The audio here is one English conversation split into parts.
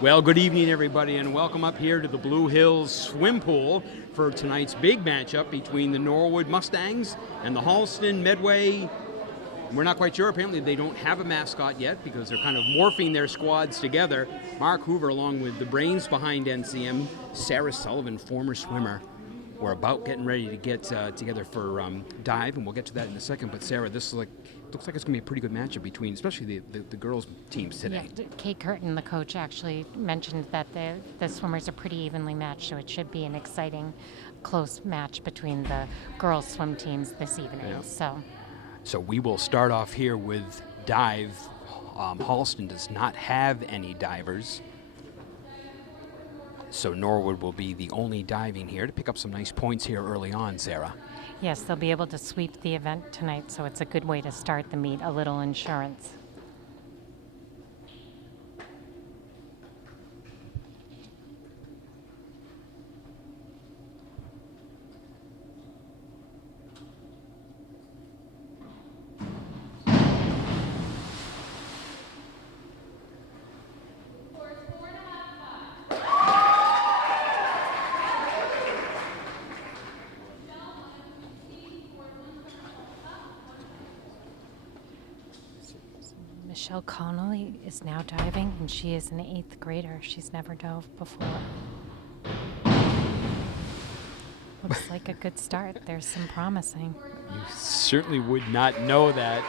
Well, good evening, everybody, and welcome up here to the Blue Hills Swim Pool for tonight's big matchup between the Norwood Mustangs and the Holliston Medway. We're not quite sure. Apparently, they don't have a mascot yet because they're kind of morphing their squads together. Mark Hoover, along with the brains behind NCM, Sarah Sullivan, former swimmer. We're about getting ready to get together for dive, and we'll get to that in a second. But Sarah, this looks like it's going to be a pretty good matchup between, especially the girls' teams today. Yeah, Kate Curtin, the coach, actually mentioned that the swimmers are pretty evenly matched, so it should be an exciting, close match between the girls' swim teams this evening. Yeah. So we will start off here with dive. Holliston does not have any divers. So Norwood will be the only diving here to pick up some nice points here early on, Sarah. Yes, they'll be able to sweep the event tonight, so it's a good way to start the meet, a little insurance. Michelle Connolly is now diving, and she is an 8th grader. She's never dove before. Looks like a good start. There's some promising. You certainly would not know that.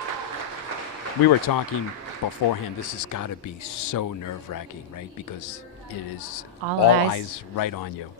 We were talking beforehand. This has got to be so nerve-wracking, right? Because it is all eyes right on you.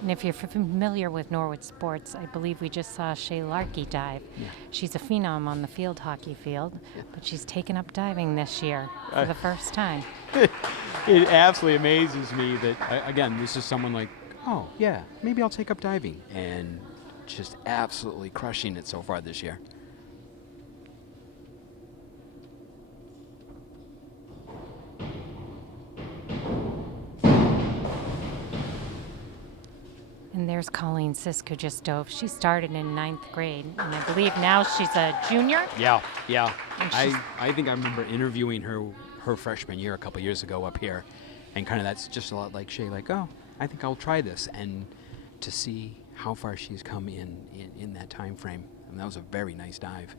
And if you're familiar with Norwood sports, I believe we just saw Shay Larkey dive. Yeah. She's a phenom on the field hockey field, but she's taken up diving this year for the first time. It absolutely amazes me that, again, this is someone like, oh, yeah, maybe I'll take up diving. And just absolutely crushing it so far this year. And there's Colleen Sisk, who just dove. She started in 9th grade, and I believe now she's a junior. Yeah. I think I remember interviewing her freshman year a couple years ago up here, and kind of that's just a lot like Shay, like, oh, I think I'll try this, and to see how far she's come in that time frame. I mean, that was a very nice dive.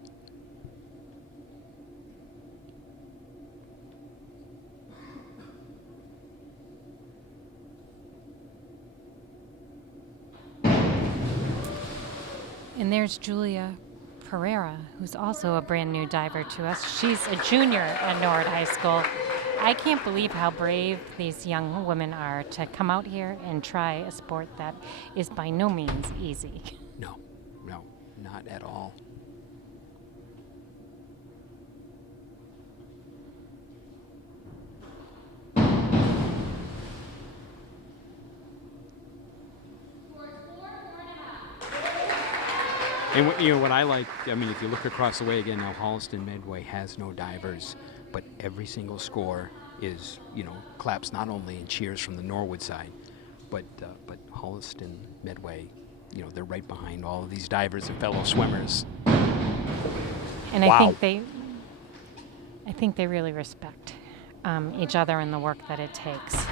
And there's Julia Pereira, who's also a brand new diver to us. She's a junior at Norwood High School. I can't believe how brave these young women are to come out here and try a sport that is by no means easy. No, not at all. And you know what I like, I mean, if you look across the way again, now Holliston Medway has no divers, but every single score is, claps not only and cheers from the Norwood side, but Holliston Medway, they're right behind all of these divers and fellow swimmers. And wow. I think they really respect each other and the work that it takes.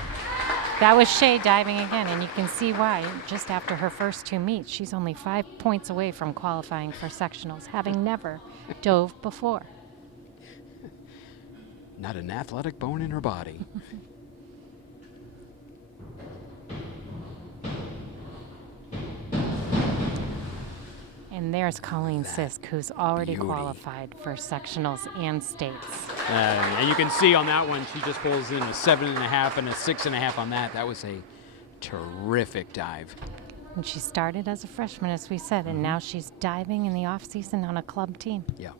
That was Shay diving again, and you can see why. Just after her first 2 meets, she's only 5 points away from qualifying for sectionals, having never dove before. Not an athletic bone in her body. And there's Colleen Sisk, who's already qualified for sectionals and states. And you can see on that one, she just pulls in a 7.5 and a 6.5 on that. That was a terrific dive. And she started as a freshman, as we said, and now she's diving in the off-season on a club team. Yeah.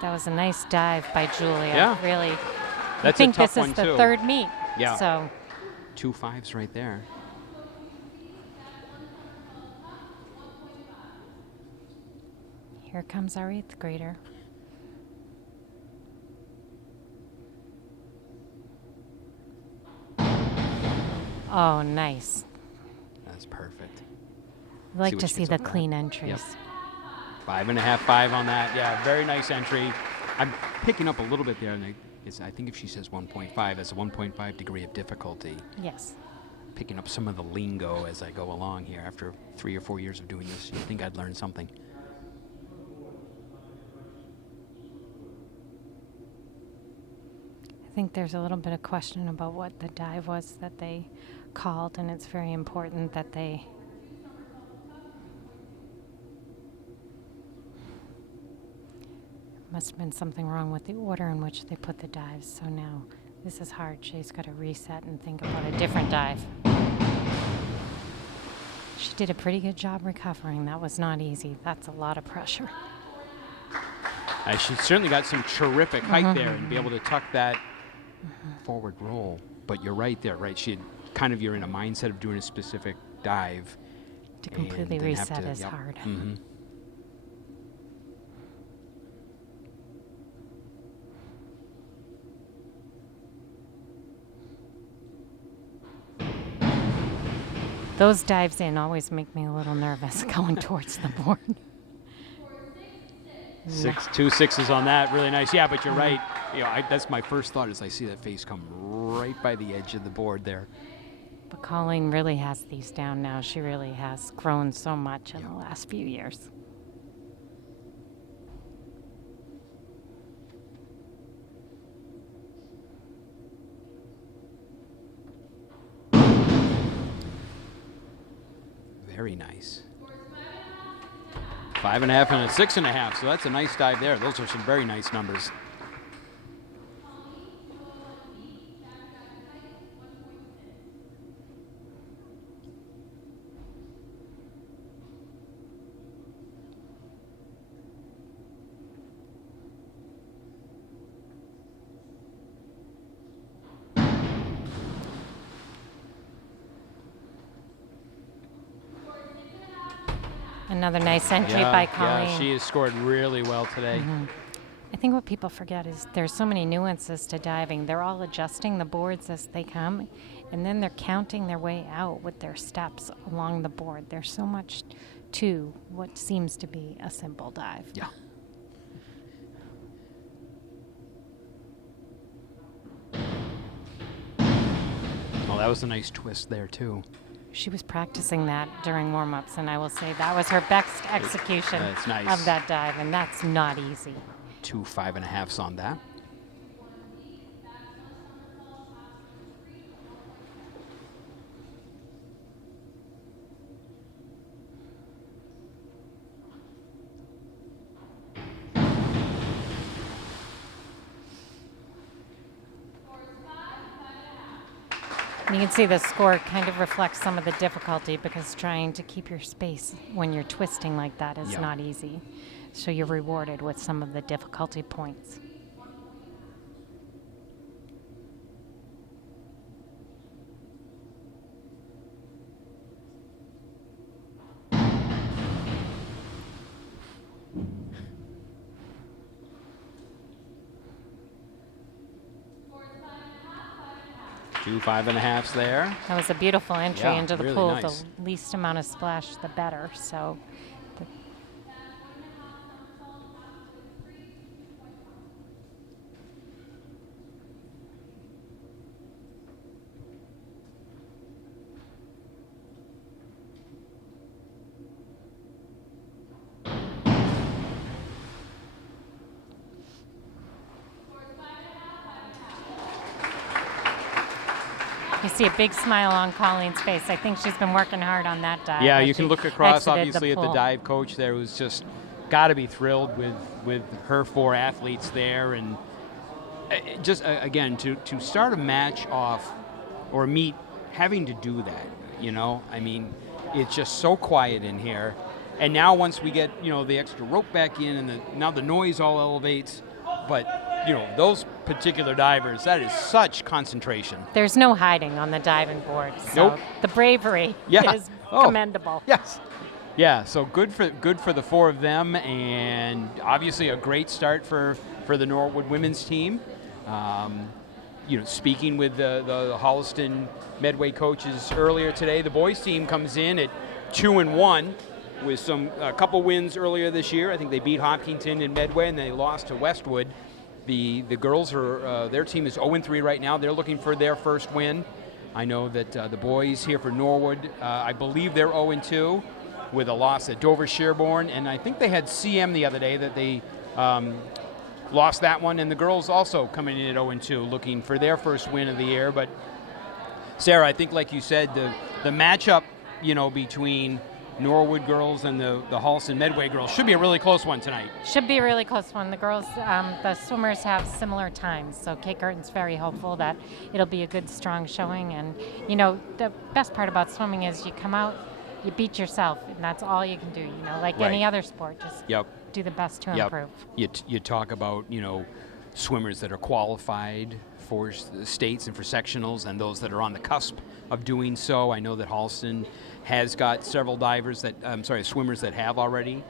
That was a nice dive by Julia. Yeah. Really. That's I think a tough this is one, the too. third meet. Yeah. So 2 5s right there. Here comes our 8th grader. Oh, nice. That's perfect. I like what to she see gets the over that. clean entries. Yep. 5.5, 5 on that. Yeah, very nice entry. I'm picking up a little bit there, and I think if she says 1.5, it's a 1.5 degree of difficulty. Yes. Picking up some of the lingo as I go along here. After 3 or 4 years of doing this, you'd think I'd learn something. I think there's a little bit of question about what the dive was that they called, and it's very important that they must have been something wrong with the order in which they put the dives. So now this is hard. She's got to reset and think about a different dive. She did a pretty good job recovering. That was not easy. That's a lot of pressure. She certainly got some terrific height there and be able to tuck that forward roll. But you're right there, right? You're in a mindset of doing a specific dive. To completely reset is hard. Mm-hmm. Those dives in always make me a little nervous going towards the board. 2 6s on that, really nice. Yeah, but you're right. That's my first thought as I see that face come right by the edge of the board there. But Colleen really has these down now. She really has grown so much in the last few years. Very nice. 5.5 and a 6.5, so that's a nice dive there. Those are some very nice numbers. Another nice entry by Colleen. Yeah, she has scored really well today. I think what people forget is there's so many nuances to diving. They're all adjusting the boards as they come, and then they're counting their way out with their steps along the board. There's so much to what seems to be a simple dive. Yeah. Oh, that was a nice twist there, too. She was practicing that during warm-ups, and I will say that was her best execution That's nice. of that dive, and that's not easy. 2 5.5s on that. You can see the score kind of reflects some of the difficulty because trying to keep your space when you're twisting like that is not easy. So you're rewarded with some of the difficulty points. Two 5.5s there. That was a beautiful entry Yeah, into the really pool. nice. The least amount of splash, the better. So you see a big smile on Colleen's face. I think she's been working hard on that dive. Yeah, as you can she look across, exited obviously, at the pool. dive coach there who's just got to be thrilled with her 4 athletes there. And just, again, to start a match off or a meet having to do that, I mean, it's just so quiet in here. And now once we get, the extra rope back in and now the noise all elevates, but those particular divers, that is such concentration. There's no hiding on the diving board. So Nope. the bravery Yeah. is Oh. commendable. Yes. Yeah, so good for the four of them, and obviously a great start for the Norwood women's team. Speaking with the Holliston Medway coaches earlier today, the boys team comes in at 2-1 with a couple wins earlier this year. I think they beat Hopkinton in Medway, and they lost to Westwood. The girls their team is 0-3 right now. They're looking for their first win. I know that the boys here for Norwood, I believe they're 0-2 with a loss at Dover Sherborne, and I think they had CM the other day that they lost that one, and the girls also coming in at 0-2 looking for their first win of the year. But Sarah, I think like you said, the matchup between Norwood girls and the Holliston Medway girls should be a really close one tonight. Should be a really close one. The girls, the swimmers have similar times, so Kate Curtin's very hopeful that it'll be a good, strong showing. And, the best part about swimming is you come out, you beat yourself, and that's all you can do, like Right. any other sport. Just do the best to improve. You talk about, swimmers that are qualified for the states and for sectionals, and those that are on the cusp of doing so. I know that Holliston has got several swimmers that have already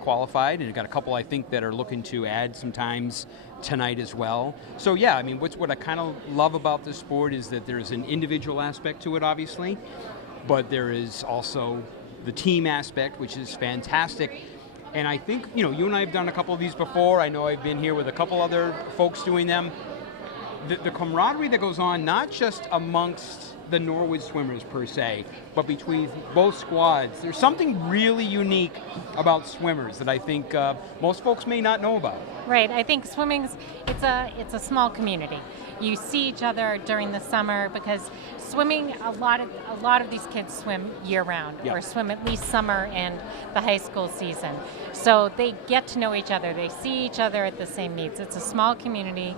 qualified, and got a couple I think that are looking to add some times tonight as well. So yeah, I mean, what I kind of love about this sport is that there's an individual aspect to it, obviously, but there is also the team aspect, which is fantastic. And I think, you and I have done a couple of these before. I know I've been here with a couple other folks doing them. The camaraderie that goes on, not just amongst the Norwood swimmers per se, but between both squads. There's something really unique about swimmers that I think most folks may not know about. Right. I think swimming's it's a small community. You see each other during the summer because swimming, a lot of these kids swim year round or swim at least summer and the high school season. So they get to know each other. They see each other at the same meets. It's a small community.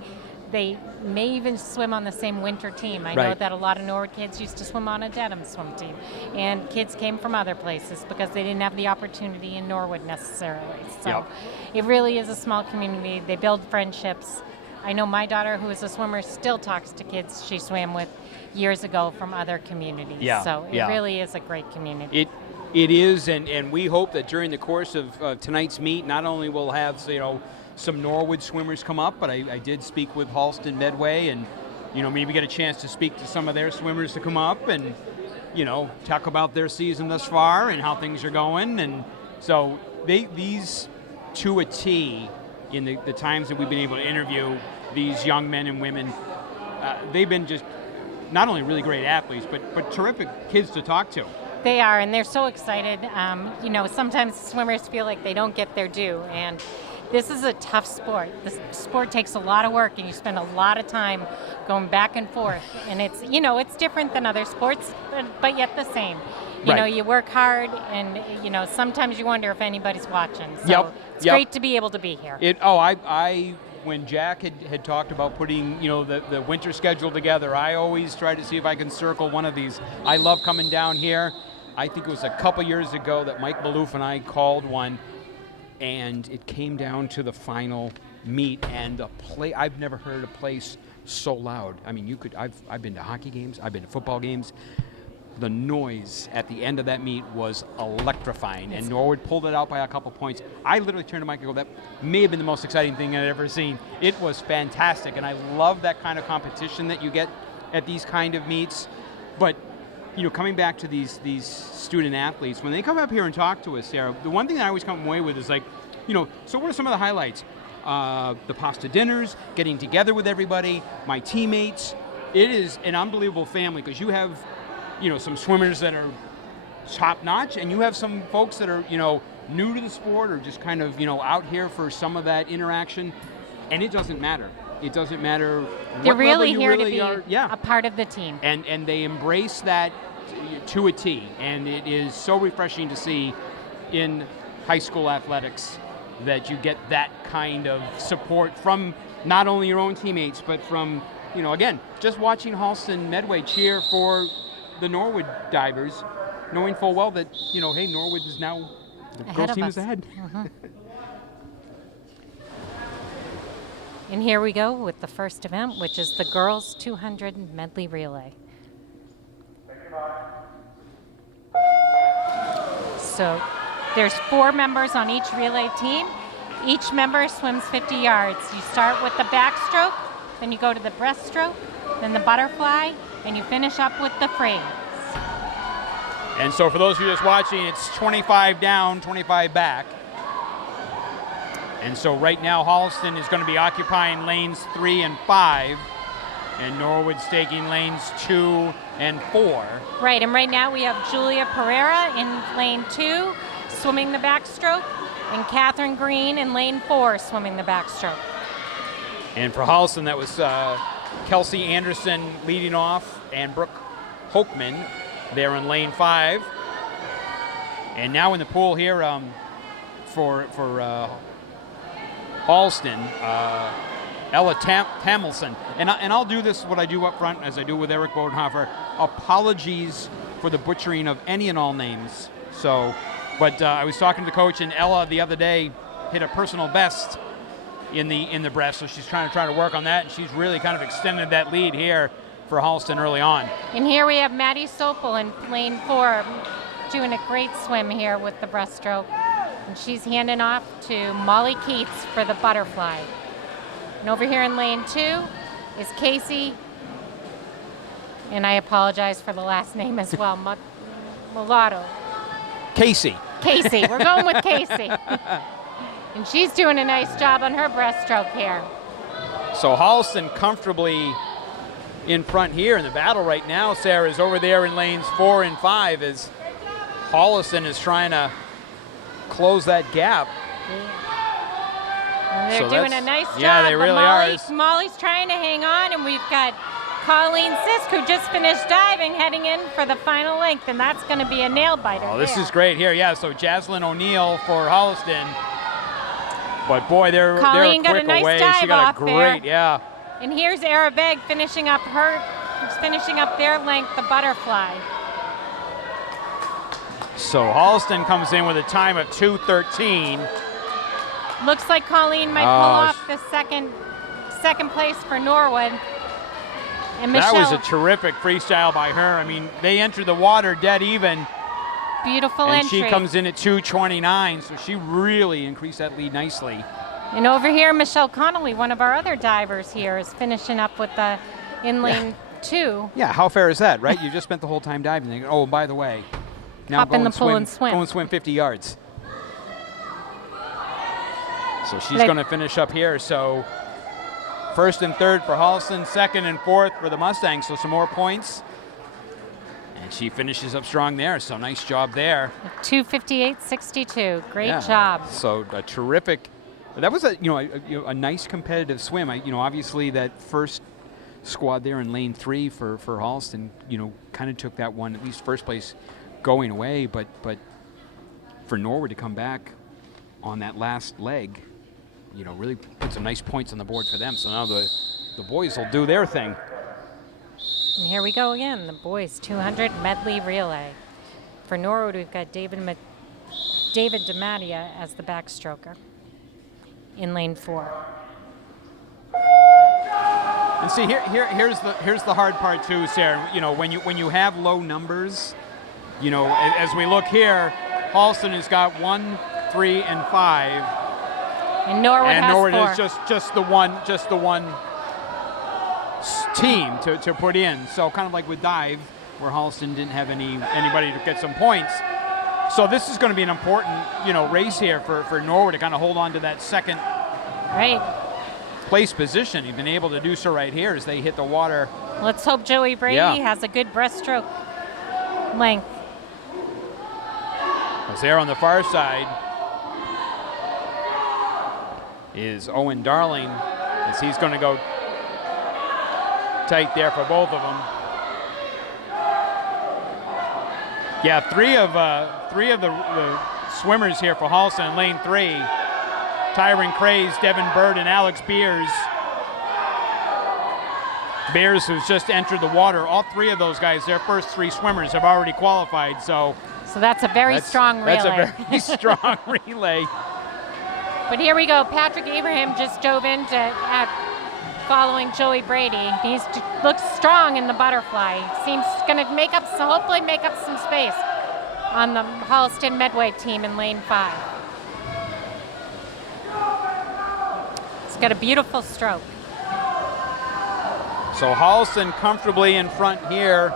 They may even swim on the same winter team. I know that a lot of Norwood kids used to swim on a Dedham swim team, and kids came from other places because they didn't have the opportunity in Norwood necessarily. So it really is a small community. They build friendships. I know my daughter, who is a swimmer, still talks to kids she swam with years ago from other communities. So it really is a great community. It is, and we hope that during the course of tonight's meet, not only we'll have some Norwood swimmers come up, but I did speak with Holliston Medway, and maybe get a chance to speak to some of their swimmers to come up and talk about their season thus far and how things are going. And so these to a T, in the times that we've been able to interview these young men and women, they've been just not only really great athletes, but terrific kids to talk to. They are, and they're so excited. Sometimes swimmers feel like they don't get their due, and this is a tough sport. This sport takes a lot of work, and you spend a lot of time going back and forth. And it's different than other sports, but yet the same. You work hard, and sometimes you wonder if anybody's watching. So it's great to be able to be here. When Jack had talked about putting the winter schedule together, I always try to see if I can circle one of these. I love coming down here. I think it was a couple years ago that Mike Maloof and I called one, and it came down to the final meet, and I've never heard a place so loud. I mean, I've been to hockey games, I've been to football games. The noise at the end of that meet was electrifying, and Norwood pulled it out by a couple points. I literally turned to Mike and go, that may have been the most exciting thing I'd ever seen. It was fantastic, and I love that kind of competition that you get at these kind of meets. But coming back to these student athletes, when they come up here and talk to us, Sarah, the one thing that I always come away with is so what are some of the highlights? The pasta dinners, getting together with everybody, my teammates. It is an unbelievable family because you have some swimmers that are top notch, and you have some folks that are new to the sport or just kind of out here for some of that interaction, and it doesn't matter. It doesn't matter. They're really here really to be a part of the team, and they embrace that to a T, and it is so refreshing to see in high school athletics that you get that kind of support from not only your own teammates, but from again, just watching Holliston Medway cheer for the Norwood divers, knowing full well that hey, Norwood is now the girls' team is ahead. Mm-hmm. And here we go with the first event, which is the girls 200 medley relay. So There's 4 members on each relay team. Each member swims 50 yards. You start with the backstroke, then you go to the breaststroke, then the butterfly, and you finish up with the free. And so for those of you just watching, it's 25 down, 25 back. And so right now, Holliston is going to be occupying lanes 3 and 5, and Norwood's taking lanes 2 and 4. Right, and right now we have Julia Pereira in lane 2, swimming the backstroke, and Catherine Green in lane 4, swimming the backstroke. And for Holliston, that was Kelsey Anderson leading off, and Brooke Hochman there in lane 5. And now in the pool here for Holliston, Ella Tamilson. And I'll do this, what I do up front, as I do with Eric Bodenhofer. Apologies for the butchering of any and all names. So, but I was talking to the coach, and Ella the other day hit a personal best in the breast, so she's trying to work on that, and she's really kind of extended that lead here for Holliston early on. And here we have Maddie Sopel in lane 4, doing a great swim here with the breaststroke. And she's handing off to Molly Keats for the butterfly. And over here in lane 2 is Casey, and I apologize for the last name as well, Mulatto. Casey, we're going with Casey. And she's doing a nice job on her breaststroke here. So Holliston comfortably in front here in the battle right now. Sarah is over there in lanes 4 and 5 as Holliston is trying to close that gap. And they're doing a nice job. Yeah, they really are. Molly's trying to hang on, and we've got Colleen Sisk, who just finished diving, heading in for the final length, and that's going to be a nail biter. Oh, this is great here. Yeah, so Jaslyn O'Neill for Holliston. But boy, they're Colleen quick got a nice away. dive She got off a great, there. yeah. And here's Ara Begg finishing up their length, the butterfly. So Holliston comes in with a time of 2:13. Looks like Colleen might pull off the second place for Norwood. And Michelle, that was a terrific freestyle by her. I mean, they entered the water dead even. Beautiful and entry. she comes in at 2:29, so she really increased that lead nicely. And over here, Michelle Connolly, one of our other divers here, is finishing up with the in lane 2. Yeah, how fair is that, right? You just spent the whole time diving. They go, oh, by the way, now hop go in the and pool and swim. Go and swim 50 yards. So she's going to finish up here. So first and third for Holliston, second and fourth for the Mustangs. So some more points. And she finishes up strong there. So nice job there. 2:58.62. Great job. So a terrific. That was a nice competitive swim. Obviously that first squad there in lane 3 for Holliston, kind of took that one, at least first place, going away. But for Norwood to come back on that last leg, really put some nice points on the board for them. So now the boys will do their thing. And here we go again, the boys 200 medley relay. For Norwood, we've got David DeMattia as the backstroker in lane 4. And see, here's the hard part too, Sarah. When you have low numbers, as we look here, Holliston has got 1, 3, and 5. And Norwood has 4. Is just the one team to put in. So kind of like with dive, where Holliston didn't have anybody to get some points. So this is going to be an important race here for Norwood to kind of hold on to that second place position. You've been able to do so right here as they hit the water. Let's hope Joey Brady has a good breaststroke length. As there on the far side is Owen Darling, as he's going to go tight there for both of them. Yeah, three of the swimmers here for Holliston in lane 3. Tyron Craze, Devin Bird, and Alex Beers. Beers, who's just entered the water. All 3 of those guys, their first 3 swimmers, have already qualified. So that's a very strong relay. That's a very strong relay. But here we go. Patrick Abraham just dove into following Joey Brady. He looks strong in the butterfly. Seems going to hopefully make up some space. on the Holliston Medway team in lane 5. It's got a beautiful stroke. So Holliston comfortably in front here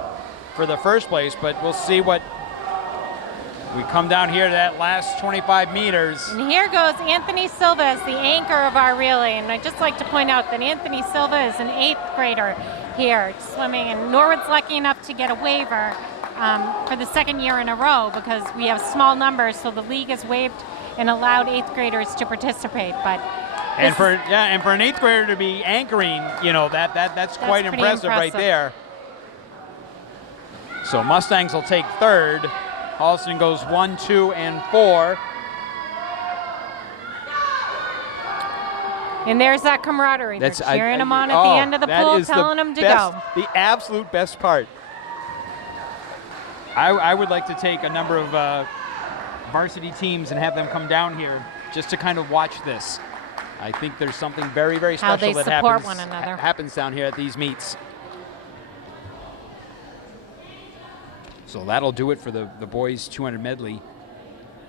for the first place, but we'll see what we come down here to that last 25 meters. And here goes Anthony Silva as the anchor of our relay. And I'd just like to point out that Anthony Silva is an 8th grader here swimming, and Norwood's lucky enough to get a waiver for the 2nd year in a row because we have small numbers, so the league has waived and allowed 8th graders to participate. But for an 8th grader to be anchoring, you know, that's quite impressive right there. So Mustangs will take 3rd. Holliston goes 1, 2, and 4. And there's that camaraderie. They're cheering him on at the end of the pool, telling him to go. The absolute best part. I would like to take a number of varsity teams and have them come down here just to kind of watch this. I think there's something very, very special that happens down here at these meets. So that'll do it for the boys 200 medley.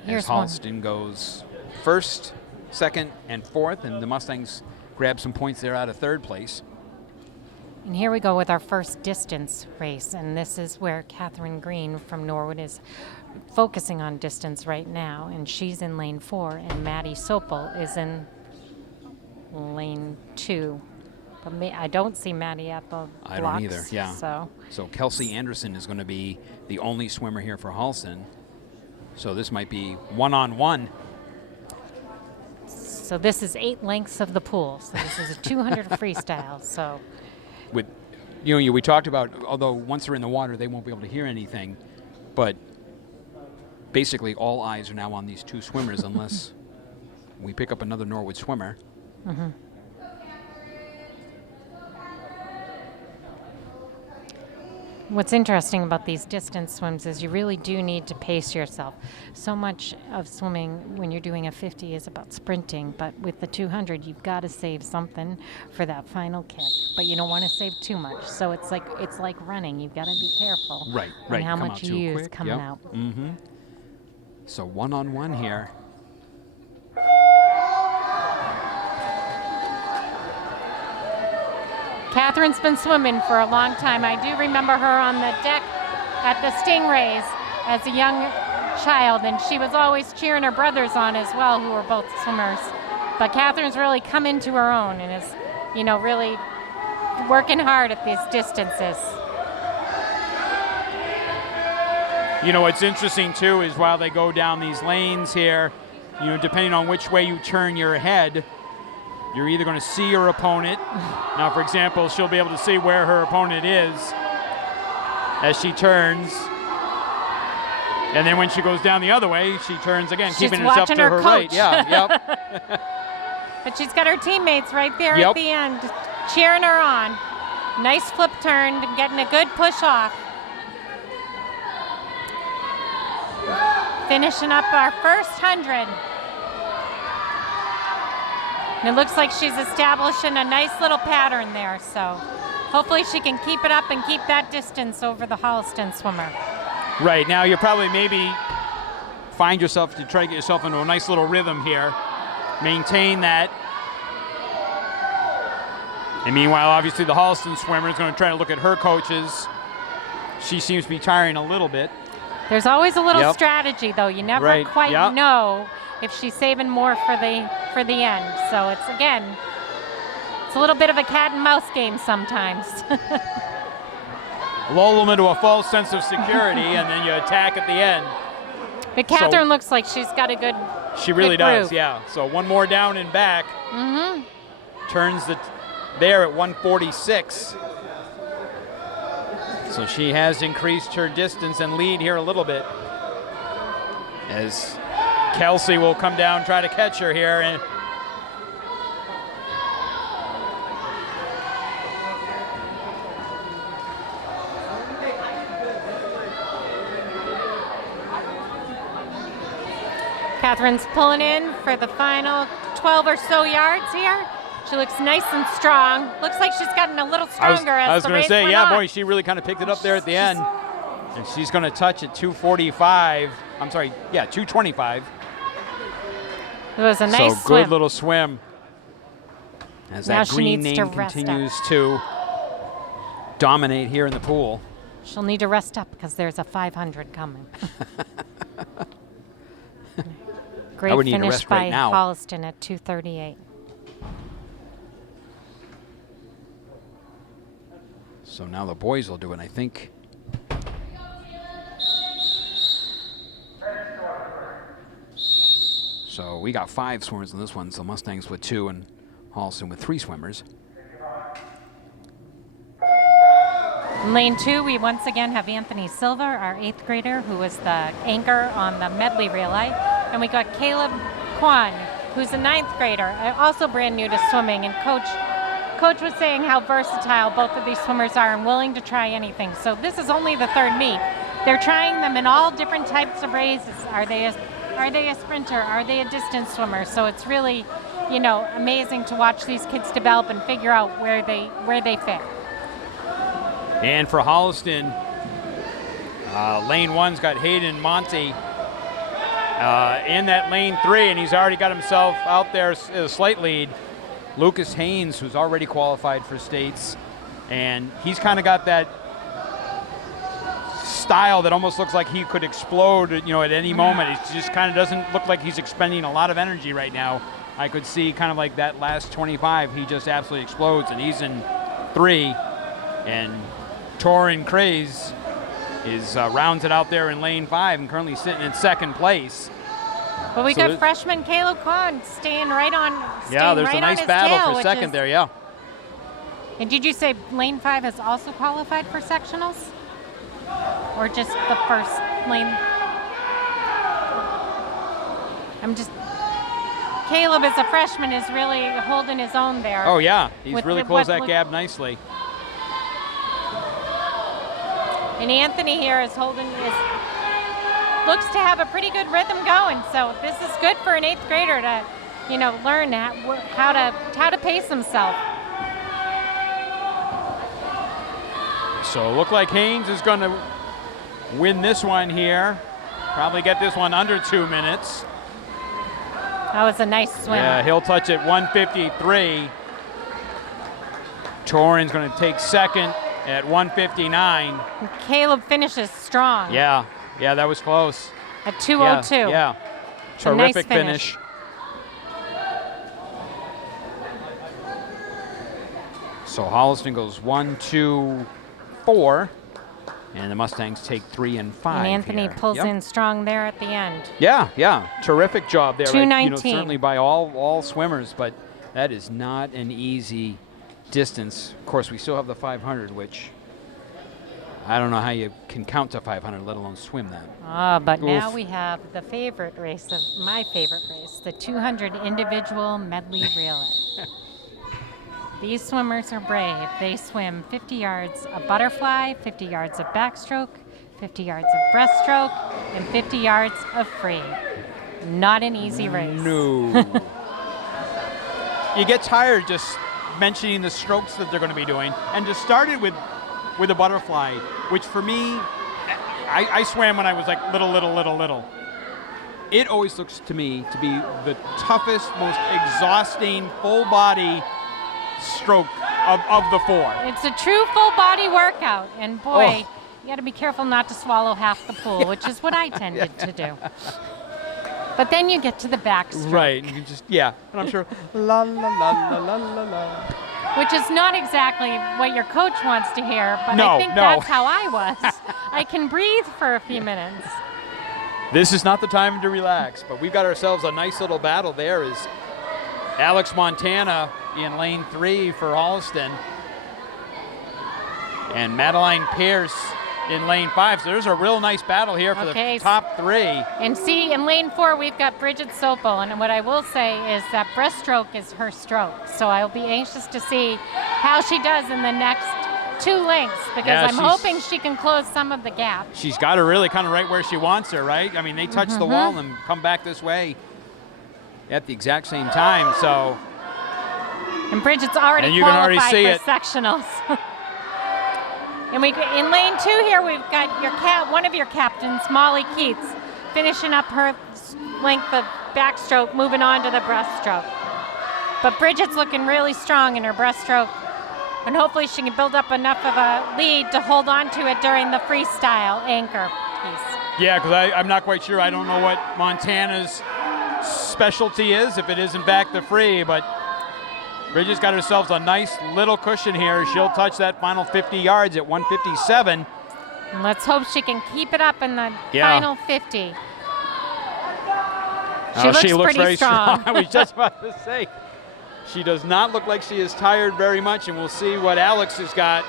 As Holliston goes 1st, 2nd, and 4th, and the Mustangs grab some points there out of 3rd place. And here we go with our first distance race, and this is where Catherine Green from Norwood is focusing on distance right now, and she's in lane 4, and Maddie Sopel is in lane 2. But I don't see Maddie at the blocks. I don't either, yeah. So Kelsey Anderson is going to be the only swimmer here for Holliston. So this might be one-on-one. So this is 8 lengths of the pool. So this is a 200 freestyle. So with, we talked about, although once they're in the water, they won't be able to hear anything. But basically all eyes are now on these 2 swimmers unless we pick up another Norwood swimmer. Mm-hmm. What's interesting about these distance swims is you really do need to pace yourself. So much of swimming when you're doing a 50 is about sprinting, but with the 200, you've got to save something for that final kick. But you don't want to save too much. So it's like running. You've got to be careful. Right. And how much you use coming out. Mm-hmm. So one-on-one here. Catherine's been swimming for a long time. I do remember her on the deck at the Stingrays as a young child, and she was always cheering her brothers on as well, who were both swimmers. But Catherine's really come into her own and is, really working hard at these distances. What's interesting, too, is while they go down these lanes here, depending on which way you turn your head, you're either going to see your opponent. Now, for example, she'll be able to see where her opponent is as she turns. And then when she goes down the other way, she turns again, keeping herself to her right. Yeah, yep. But she's got her teammates right there at the end, cheering her on. Nice flip turn, getting a good push off. Finishing up our first 100. And it looks like she's establishing a nice little pattern there, so hopefully she can keep it up and keep that distance over the Holliston swimmer. Right, now you probably maybe find yourself to try to get yourself into a nice little rhythm here. Maintain that. And meanwhile, obviously the Holliston swimmer is going to try to look at her coaches. She seems to be tiring a little bit. There's always a little strategy, though. You never quite know if she's saving more for the end. So it's a little bit of a cat and mouse game sometimes. Lull them into a false sense of security, and then you attack at the end. But Catherine looks like she's got a good. She really does, yeah. So one more down and back. Mm-hmm. Turns there at 146. So she has increased her distance and lead here a little bit. As Kelsey will come down, try to catch her here. And Catherine's pulling in for the final 12 or so yards here. She looks nice and strong. Looks like she's gotten a little stronger as the race went on. I was going to say, boy, she really kind of picked it up there at the end. And she's going to touch at 2:45. I'm sorry, yeah, 2:25. It was a nice so swim. good little swim. As Now that she green needs to name rest up. continues to dominate here in the pool. She'll need to rest up because there's a 500 coming. Great would need to finish rest by right now. Holliston at 2:38. So now the boys will do it, I think. So we got 5 swimmers in this one. So Mustangs with 2 and Holliston with 3 swimmers. In lane 2, we once again have Anthony Silva, our 8th grader, who was the anchor on the medley relay. And we got Caleb Kwan, who's a 9th grader, also brand new to swimming. And Coach was saying how versatile both of these swimmers are and willing to try anything. So this is only the 3rd meet. They're trying them in all different types of races. Are they a sprinter? Are they a distance swimmer? So it's really, amazing to watch these kids develop and figure out where they fit. And for Holliston, lane 1's got Hayden Monty in that lane 3, and he's already got himself out there as a slight lead. Lucas Haynes, who's already qualified for states, and he's kind of got that style that almost looks like he could explode, at any moment. It just kind of doesn't look like he's expending a lot of energy right now. I could see kind of like that last 25, he just absolutely explodes, and he's in 3, and Torin Craze is rounds it out there in lane 5 and currently sitting in 2nd place. But we got freshman Caleb Kwan staying right on. Yeah, there's right a nice on his battle tail, for second there, yeah. And did you say lane 5 has also qualified for sectionals? Or just the first lane? Caleb as a freshman is really holding his own there. Oh yeah, he's really closed that gap nicely. And Anthony here looks to have a pretty good rhythm going. So this is good for an 8th grader to, learn how to pace himself. So look like Haynes is going to win this one here. Probably get this one under 2 minutes. That was a nice swim. Yeah, he'll touch at 1:53. Torin's going to take second at 1:59. And Caleb finishes strong. Yeah, that was close. At 2:02. Yeah. Terrific finish. So Holliston goes 1, 2, 4, and the Mustangs take 3 and 5. And Anthony pulls in strong there at the end. Yeah. Terrific job there. 2:19. Certainly by all swimmers, but that is not an easy distance. Of course, we still have the 500, which I don't know how you can count to 500, let alone swim that. But now we have the favorite race of my favorite race, the 200 individual medley relay. These swimmers are brave. They swim 50 yards of butterfly, 50 yards of backstroke, 50 yards of breaststroke, and 50 yards of free. Not an easy race. No. You get tired just mentioning the strokes that they're going to be doing, and just started with a butterfly, which for me, I swam when I was like little. It always looks to me to be the toughest, most exhausting, full body stroke of the 4. It's a true full body workout, and boy, you got to be careful not to swallow half the pool, which is what I tended to do. But then you get to the backstroke. Right, you just, and I'm sure, la la la la la la. Which is not exactly what your coach wants to hear, but No, I think no. that's how I was. I can breathe for a few minutes. This is not the time to relax, but we've got ourselves a nice little battle there as Alex Montana in lane 3 for Holliston and Madeline Pierce in lane 5. So there's a real nice battle here for the top 3. And see, in lane 4, we've got Bridget Sopel. And what I will say is that breaststroke is her stroke. So I'll be anxious to see how she does in the next 2 lengths, because I'm hoping she can close some of the gap. She's got her really kind of right where she wants her, right? I mean, they touch the wall and come back this way at the exact same time. So, and Bridget's already and you can qualified already see for it. sectionals. And in lane 2 here, we've got one of your captains, Molly Keats, finishing up her length of backstroke, moving on to the breaststroke. But Bridget's looking really strong in her breaststroke, and hopefully she can build up enough of a lead to hold on to it during the freestyle anchor piece. Yeah, because I'm not quite sure. I don't know what Montana's specialty is, if it is in fact the free, but Bridget's got herself a nice little cushion here. She'll touch that final 50 yards at 1:57. And let's hope she can keep it up in the final 50. She looks pretty very strong. I was just about to say. She does not look like she is tired very much, and we'll see what Alex has got.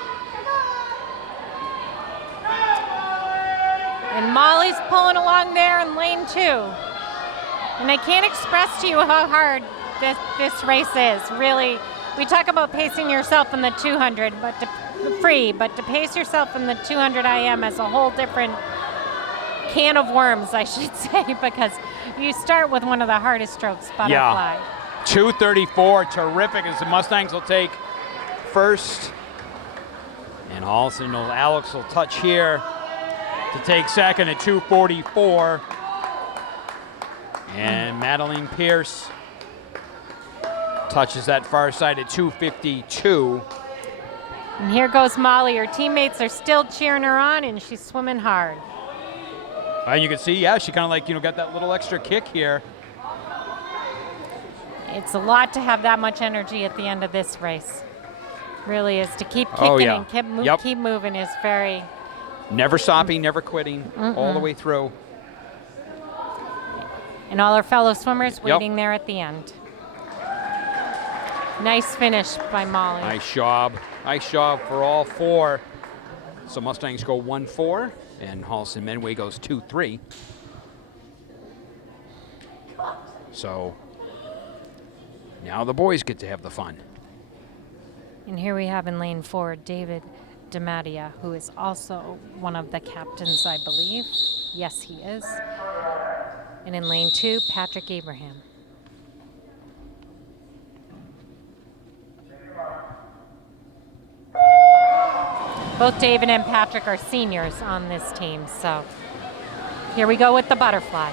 And Molly's pulling along there in lane 2. And I can't express to you how hard this race is. Really, we talk about pacing yourself in the 200, but to pace yourself in the 200 IM is a whole different can of worms, I should say, because you start with one of the hardest strokes, butterfly. Yeah. 2:34, terrific, as the Mustangs will take first. And Holliston, Alex will touch here to take second at 2:44. And Madeline Pierce touches that far side at 2:52. And here goes Molly. Her teammates are still cheering her on, and she's swimming hard. And you can see, yeah, she kind of like, got that little extra kick here. It's a lot to have that much energy at the end of this race. Really is. To keep kicking and keep moving is very... Never stopping, never quitting, all the way through. And all our fellow swimmers waiting there at the end. Nice finish by Molly. Nice job. Nice job for all 4. So Mustangs go 1-4, and Holliston Medway goes 2-3. So now the boys get to have the fun. And here we have in lane 4, David DiMattia, who is also one of the captains, I believe. Yes, he is. And in lane 2, Patrick Abraham. Both David and Patrick are seniors on this team, so here we go with the butterfly.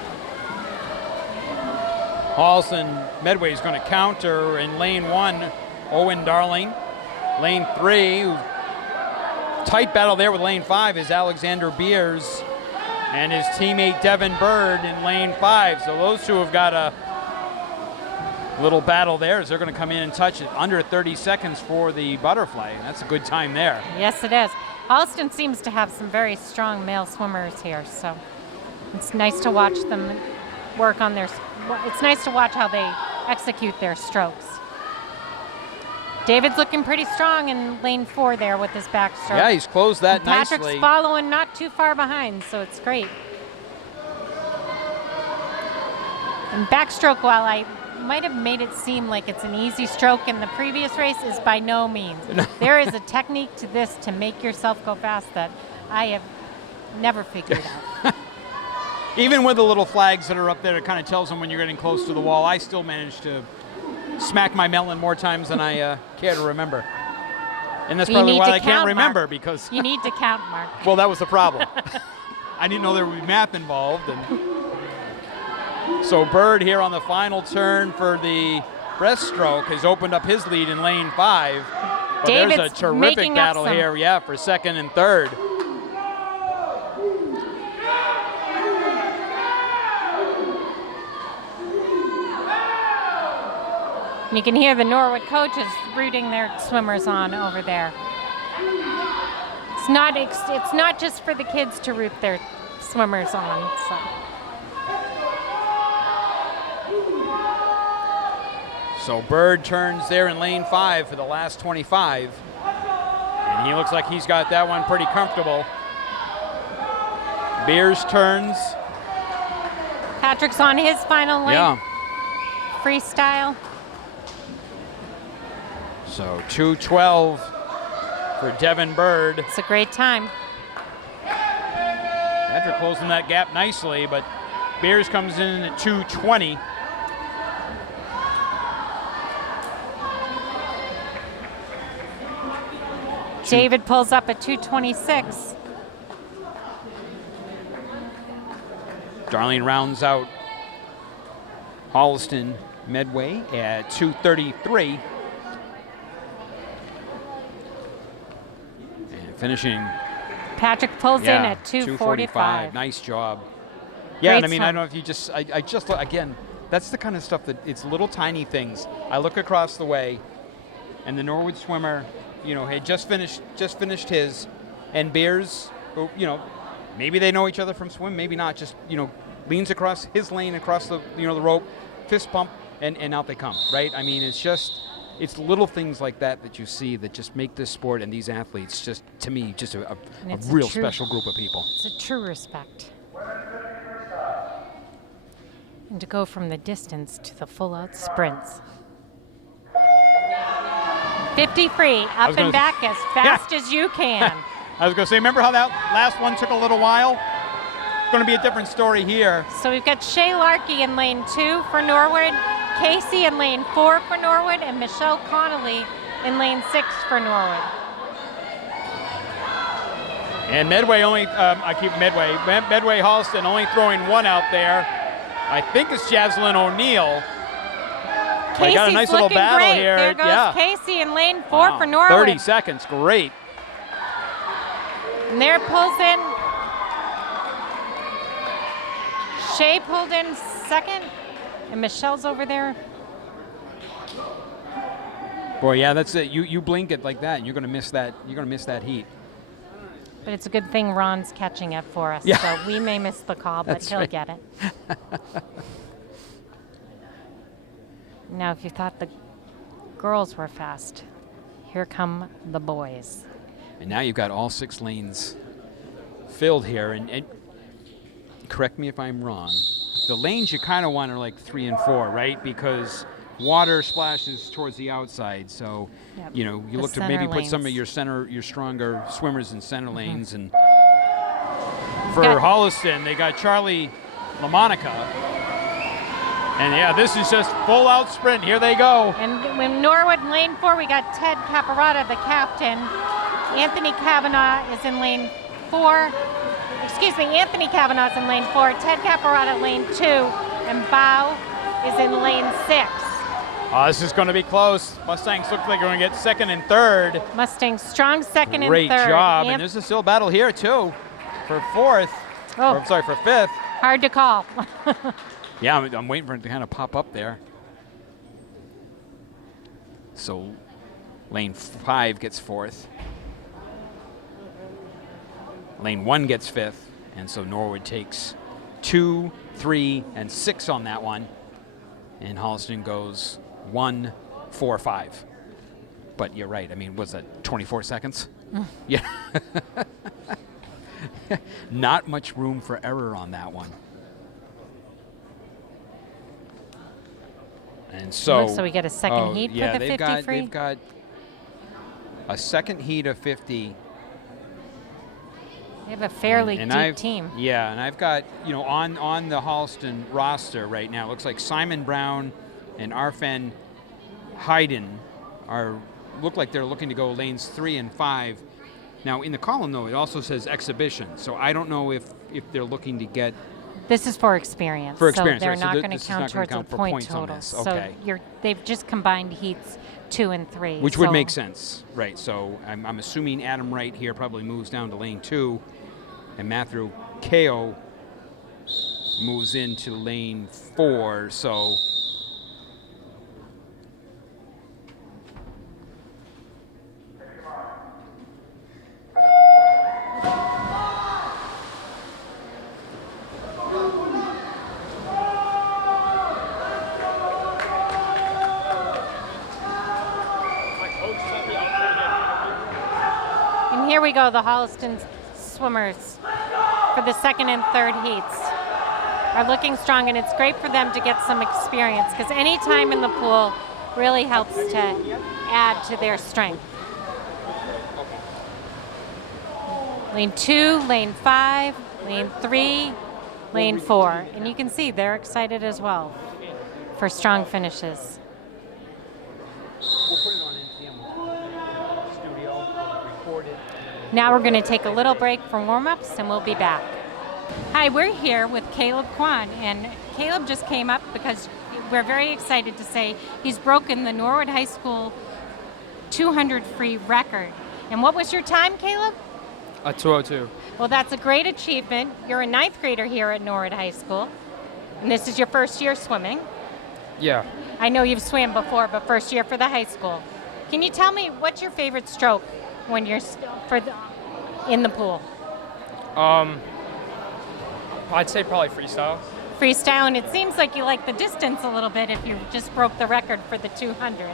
Holliston Medway is going to counter in lane 1, Owen Darling. Lane 3, tight battle there with lane 5 is Alexander Beers and his teammate Devin Bird in lane 5. So those two have got a little battle there as they're going to come in and touch it under 30 seconds for the butterfly. And that's a good time there. Yes, it is. Holliston seems to have some very strong male swimmers here, so it's nice to watch them work on it's nice to watch how they execute their strokes. David's looking pretty strong in lane 4 there with his backstroke. Yeah, he's closed that Patrick's nicely. following not too far behind, so it's great. And backstroke, while I might have made it seem like it's an easy stroke in the previous race, is by no means. There is a technique to this to make yourself go fast that I have never figured out. Even with the little flags that are up there, it kind of tells them when you're getting close to the wall. I still manage to smack my melon more times than I care to remember. And that's probably why I can't remember, because... You need to count, Mark. Well, that was the problem. I didn't know there would be math involved. And so Bird here on the final turn for the breaststroke has opened up his lead in lane 5. But David's there's a terrific battle here, for second and third. You can hear the Norwood coaches rooting their swimmers on over there. It's not just for the kids to root their swimmers on. So Bird turns there in lane 5 for the last 25. And he looks like he's got that one pretty comfortable. Beers turns. Patrick's on his final lane. Yeah. Freestyle. So 2:12 for Devin Bird. It's a great time. Patrick closing that gap nicely, but Beers comes in at 2:20. David pulls up at 2:26. Darlene rounds out Holliston Medway at 2:33. And finishing. Patrick pulls in at 2:45. Nice job. Yeah, and I mean, time. I don't know if you just, I just, again, that's the kind of stuff that it's little tiny things. I look across the way, and the Norwood swimmer, had just finished his, and Beers, maybe they know each other from swim, maybe not, just, leans across his lane, across the, the rope, fist pump, and out they come, right? I mean, it's little things like that you see that just make this sport and these athletes just, to me, just a real special group of people. It's a true respect. And to go from the distance to the full-out sprints. 50 free, up and back as fast as you can. I was going to say, remember how that last one took a little while? It's going to be a different story here. So we've got Shay Larkey in lane 2 for Norwood, Casey in lane 4 for Norwood, and Michelle Connolly in lane 6 for Norwood. And Medway Medway Holliston only throwing one out there. I think it's Jaslyn O'Neill. Casey's got a nice little looking battle great. here. There goes Casey in lane 4 for Norwood. 30 seconds, great. And there pulls in. Shay pulled in second, and Michelle's over there. Boy, yeah, that's it. You blink it like that, and you're going to miss that. You're going to miss that heat. But it's a good thing Ron's catching it for us. Yeah. So we may miss the call, but he'll get it. Now, if you thought the girls were fast, here come the boys. And now you've got all 6 lanes filled here. And correct me if I'm wrong. The lanes you kind of want are like 3 and 4, right? Because water splashes towards the outside. So, you look to maybe put some of your stronger swimmers in center lanes. And for Holliston, they got Charlie LaMonica. And this is just full out sprint. Here they go. And when Norwood in lane 4, we got Ted Caparata, the captain. Anthony Kavanaugh is in lane 4. Excuse me, Anthony Kavanaugh's in lane 4. Ted Caparata lane 2. And Bao is in lane 6. Oh, this is going to be close. Mustangs look like they're going to get second and third. Mustangs strong second and third. Great job. And there's a still battle here, too, for fourth. For fifth. Hard to call. Yeah, I'm waiting for it to kind of pop up there. So lane 5 gets 4th. Lane 1 gets 5th. And so Norwood takes 2, 3, and 6 on that one. And Holliston goes 1, 4, 5. But you're right. I mean, what's that, 24 seconds? Yeah. Not much room for error on that one. And so we get a second heat for the 50 free? They've got a second heat of 50. They have a fairly deep team. Yeah, and I've got, on the Holliston roster right now, it looks like Simon Brown and Arfen Hayden look like they're looking to go lanes 3 and 5. Now, in the column, though, it also says exhibition. So I don't know if they're looking to get... This is for experience. For experience, so they're right. not So going to count towards the point total. Okay. So they've just combined heats 2 and 3. Which would make sense, right. So I'm assuming Adam Wright here probably moves down to lane 2, and Matthew Kao moves into lane 4, so... And here we go, the Holliston swimmers for the second and third heats are looking strong, and it's great for them to get some experience because any time in the pool really helps to add to their strength. Lane 2, lane 5, lane 3, lane 4. And you can see they're excited as well for strong finishes. We'll put it on NCM studio, we'll record it. Now we're going to take a little break for warm-ups, and we'll be back. Hi, we're here with Caleb Kwan, and Caleb just came up because we're very excited to say he's broken the Norwood High School 200 free record. And what was your time, Caleb? 2:02. Well, that's a great achievement. You're a ninth grader here at Norwood High School, and this is your first year swimming. Yeah. I know you've swam before, but first year for the high school. Can you tell me what's your favorite stroke when you're in the pool? I'd say probably freestyle. Freestyle, and it seems like you like the distance a little bit if you just broke the record for the 200.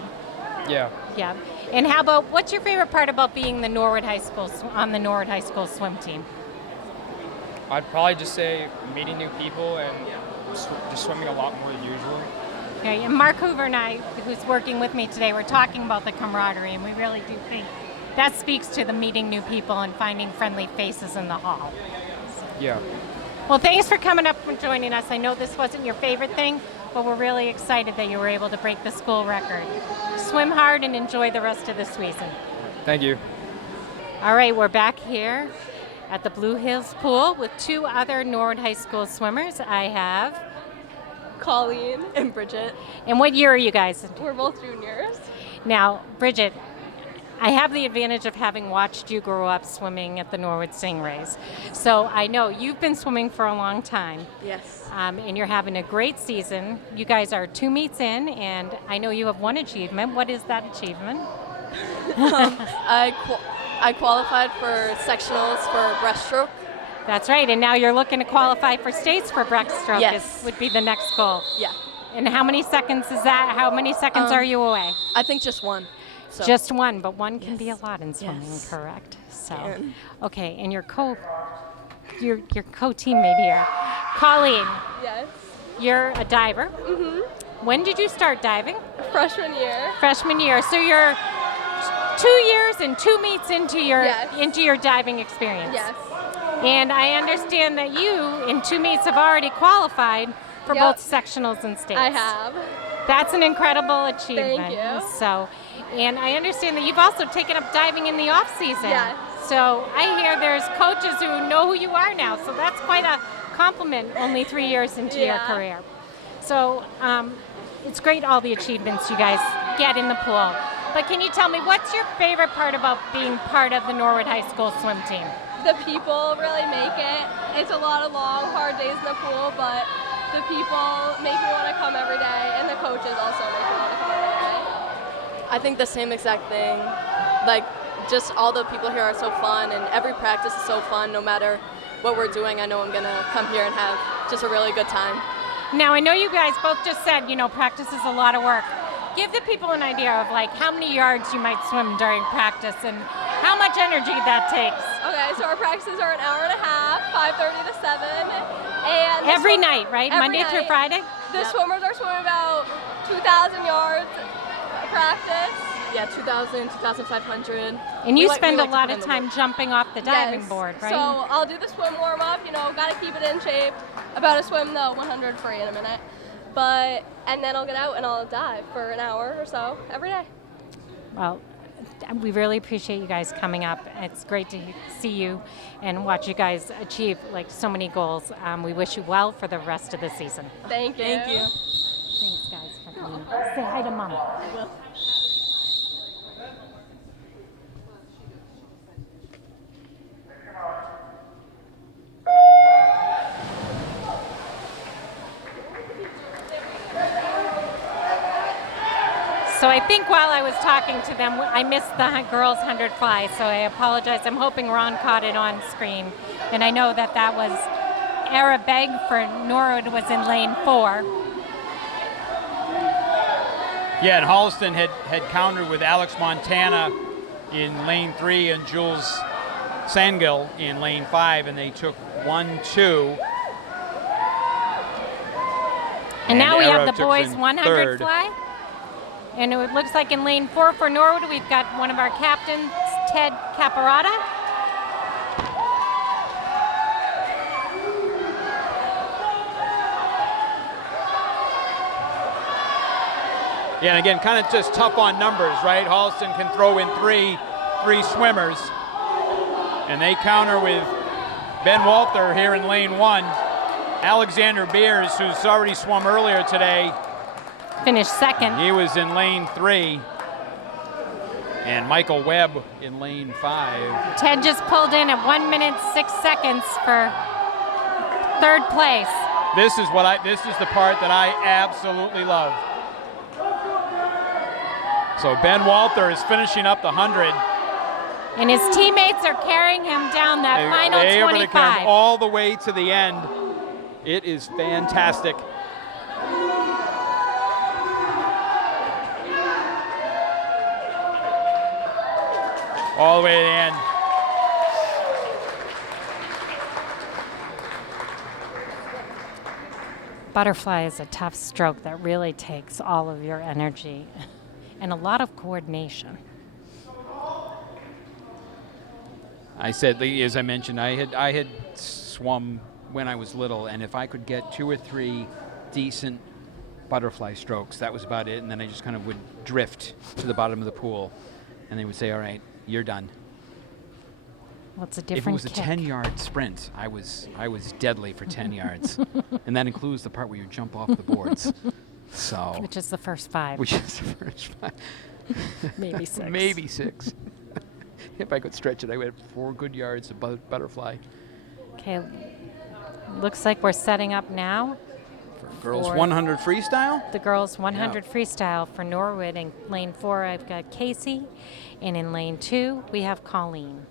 Yeah. Yeah. And how about, what's your favorite part about being the Norwood High School on the Norwood High School swim team? I'd probably just say meeting new people and just swimming a lot more than usual. Okay, and Mark Hoover and I, who's working with me today, we're talking about the camaraderie, and we really do think that speaks to the meeting new people and finding friendly faces in the hall. Yeah. Well, thanks for coming up and joining us. I know this wasn't your favorite thing, but we're really excited that you were able to break the school record. Swim hard and enjoy the rest of the season. Thank you. All right, we're back here at the Blue Hills Pool with two other Norwood High School swimmers. I have Colleen and Bridget. And what year are you guys? We're both juniors. Now, Bridget, I have the advantage of having watched you grow up swimming at the Norwood Stingrays. So I know you've been swimming for a long time. Yes. And you're having a great season. You guys are 2 meets in, and I know you have one achievement. What is that achievement? I qualified for sectionals for breaststroke. That's right, and now you're looking to qualify for states for breaststroke. Yes. Would be the next goal. Yeah. And how many seconds is that? How many seconds are you away? I think just one. So. Just one, but one can be a lot in swimming, Yes. correct? So, Can. okay, and your your co-teammate here, Colleen, Yes. you're a diver. Mhm. When did you start diving? Freshman year. Freshman year. So you're 2 years and 2 meets into your Yes. diving experience. Yes. And I understand that you, in 2 meets, have already qualified for Yep. both sectionals and states. I have. That's an incredible achievement. Thank you. So, and I understand that you've also taken up diving in the off season. Yes. So I hear there's coaches who know who you are now. So that's quite a compliment only 3 years into your Yeah. career. So it's great all the achievements you guys get in the pool. But can you tell me, what's your favorite part about being part of the Norwood High School swim team? The people really make it. It's a lot of long, hard days in the pool, but the people make me want to come every day, and the coaches also make me want to come every day. I think the same exact thing. Like, just all the people here are so fun, and every practice is so fun. No matter what we're doing, I know I'm going to come here and have just a really good time. Now, I know you guys both just said, practice is a lot of work. Give the people an idea of how many yards you might swim during practice and how much energy that takes. Okay, so our practices are an hour and a half, 5:30 to 7. And Every night, right? every Monday through night. Friday? The swimmers are swimming about 2,000 yards practice. Yeah, 2,000, 2,500. And you We spend a like to lot put of in the time work. jumping off the diving Yes. board, right? So I'll do the swim warm up, gotta keep it in shape. About to swim the 100 free in a minute. And then I'll get out and I'll dive for an hour or so every day. Well, we really appreciate you guys coming up. It's great to see you and watch you guys achieve so many goals. We wish you well for the rest of the season. Thank you. Thanks, guys, for coming. Say hi to Mom. I will. So I think while I was talking to them, I missed the girls' 100 fly, so I apologize. I'm hoping Ron caught it on screen. And I know that was Ara Begg for Norwood was in lane 4. Yeah, and Holliston had countered with Alex Montana in lane 3 and Jules Sangill in lane 5, and they took 1-2. And now we Ara have the took boys' in 100 third. fly. And it looks like in lane 4 for Norwood, we've got one of our captains, Ted Caparata. Yeah, and again, kind of just tough on numbers, right? Holliston can throw in three swimmers. And they counter with Ben Walter here in lane 1. Alexander Beers, who's already swum earlier today, Finished second. he was in lane 3. And Michael Webb in lane 5. Ted just pulled in at 1 minute 6 seconds for third place. This is the part that I absolutely love. So Ben Walter is finishing up the 100. And his teammates are carrying him down that final They able to carry 25. him all the way to the end. It is fantastic. All the way to the end. Butterfly is a tough stroke that really takes all of your energy and a lot of coordination. I said, as I mentioned, I had swum when I was little, and if I could get 2 or 3 decent butterfly strokes, that was about it, and then I just kind of would drift to the bottom of the pool, and they would say, all right, you're done. Well, it's a If it different was a kick. 10-yard sprint, I was deadly for 10 yards, and that includes the part where you jump off the boards. So, Which is the first 5. which is the first 5. Maybe 6. Maybe 6. If I could stretch it, I would have 4 good yards of butterfly. Okay, looks like we're setting up now. Girls For 100 freestyle. The girls 100 freestyle for Norwood. In lane 4, I've got Casey. And in lane 2, we have Colleen.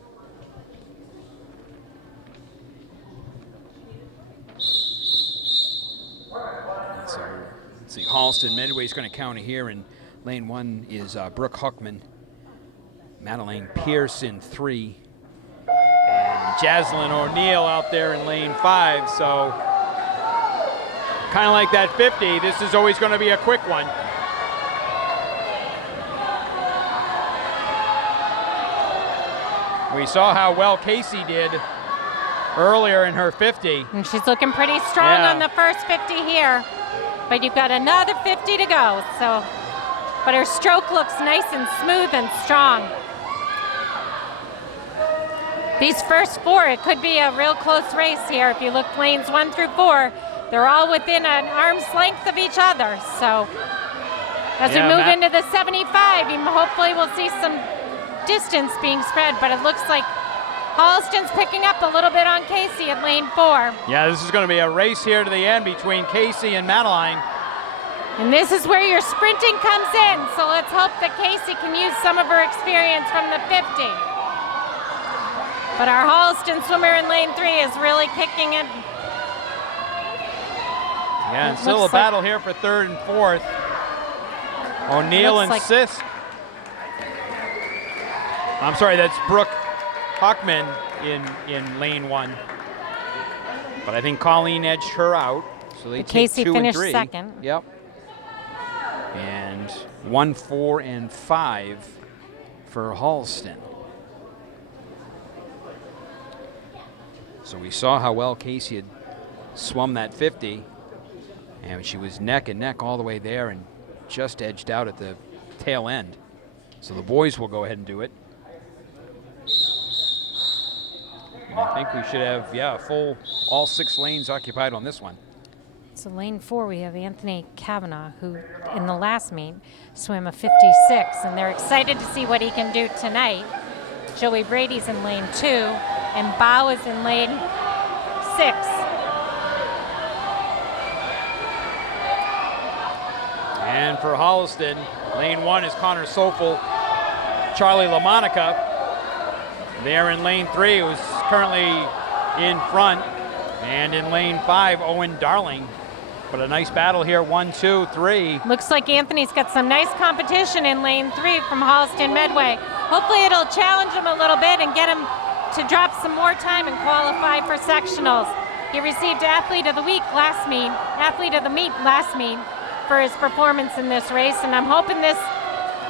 So, let's see, Holliston Medway is going to counter here, and lane 1 is Brooke Huckman. Madeline Pierce in 3. And Jaslyn O'Neill out there in lane 5. So, kind of like that 50, this is always going to be a quick one. We saw how well Casey did earlier in her 50. And she's looking pretty strong Yeah. on the first 50 here. But you've got another 50 to go. So, but her stroke looks nice and smooth and strong. These first 4, it could be a real close race here. If you look lanes 1 through 4, they're all within an arm's length of each other. So as we move into the 75, hopefully we'll see some distance being spread, but it looks like Holliston's picking up a little bit on Casey at lane 4. Yeah, this is going to be a race here to the end between Casey and Madeline. And this is where your sprinting comes in. So let's hope that Casey can use some of her experience from the 50. But our Holliston swimmer in lane 3 is really kicking it. Yeah, and It still a looks like- battle here for 3rd and 4th. O'Neill Looks and like- Sis. I'm sorry, that's Brooke Huckman in lane 1. But I think Colleen edged her out. So they But take Casey 2 and finished 3. second. Yep. And 1, 4, and 5 for Holliston. So we saw how well Casey had swum that 50. And she was neck and neck all the way there and just edged out at the tail end. So the boys will go ahead and do it. And I think we should have, a full, all 6 lanes occupied on this one. So lane 4, we have Anthony Kavanaugh, who in the last meet swam a 56, and they're excited to see what he can do tonight. Joey Brady's in lane 2, and Bao is in lane 6. And for Holliston, lane 1 is Connor Sofel, Charlie LaMonica. There in lane 3, who's currently in front. And in lane 5, Owen Darling. But a nice battle here, 1, 2, 3. Looks like Anthony's got some nice competition in lane 3 from Holliston Medway. Hopefully it'll challenge him a little bit and get him to drop some more time and qualify for sectionals. He received Athlete of the Meet last meet for his performance in this race, and I'm hoping this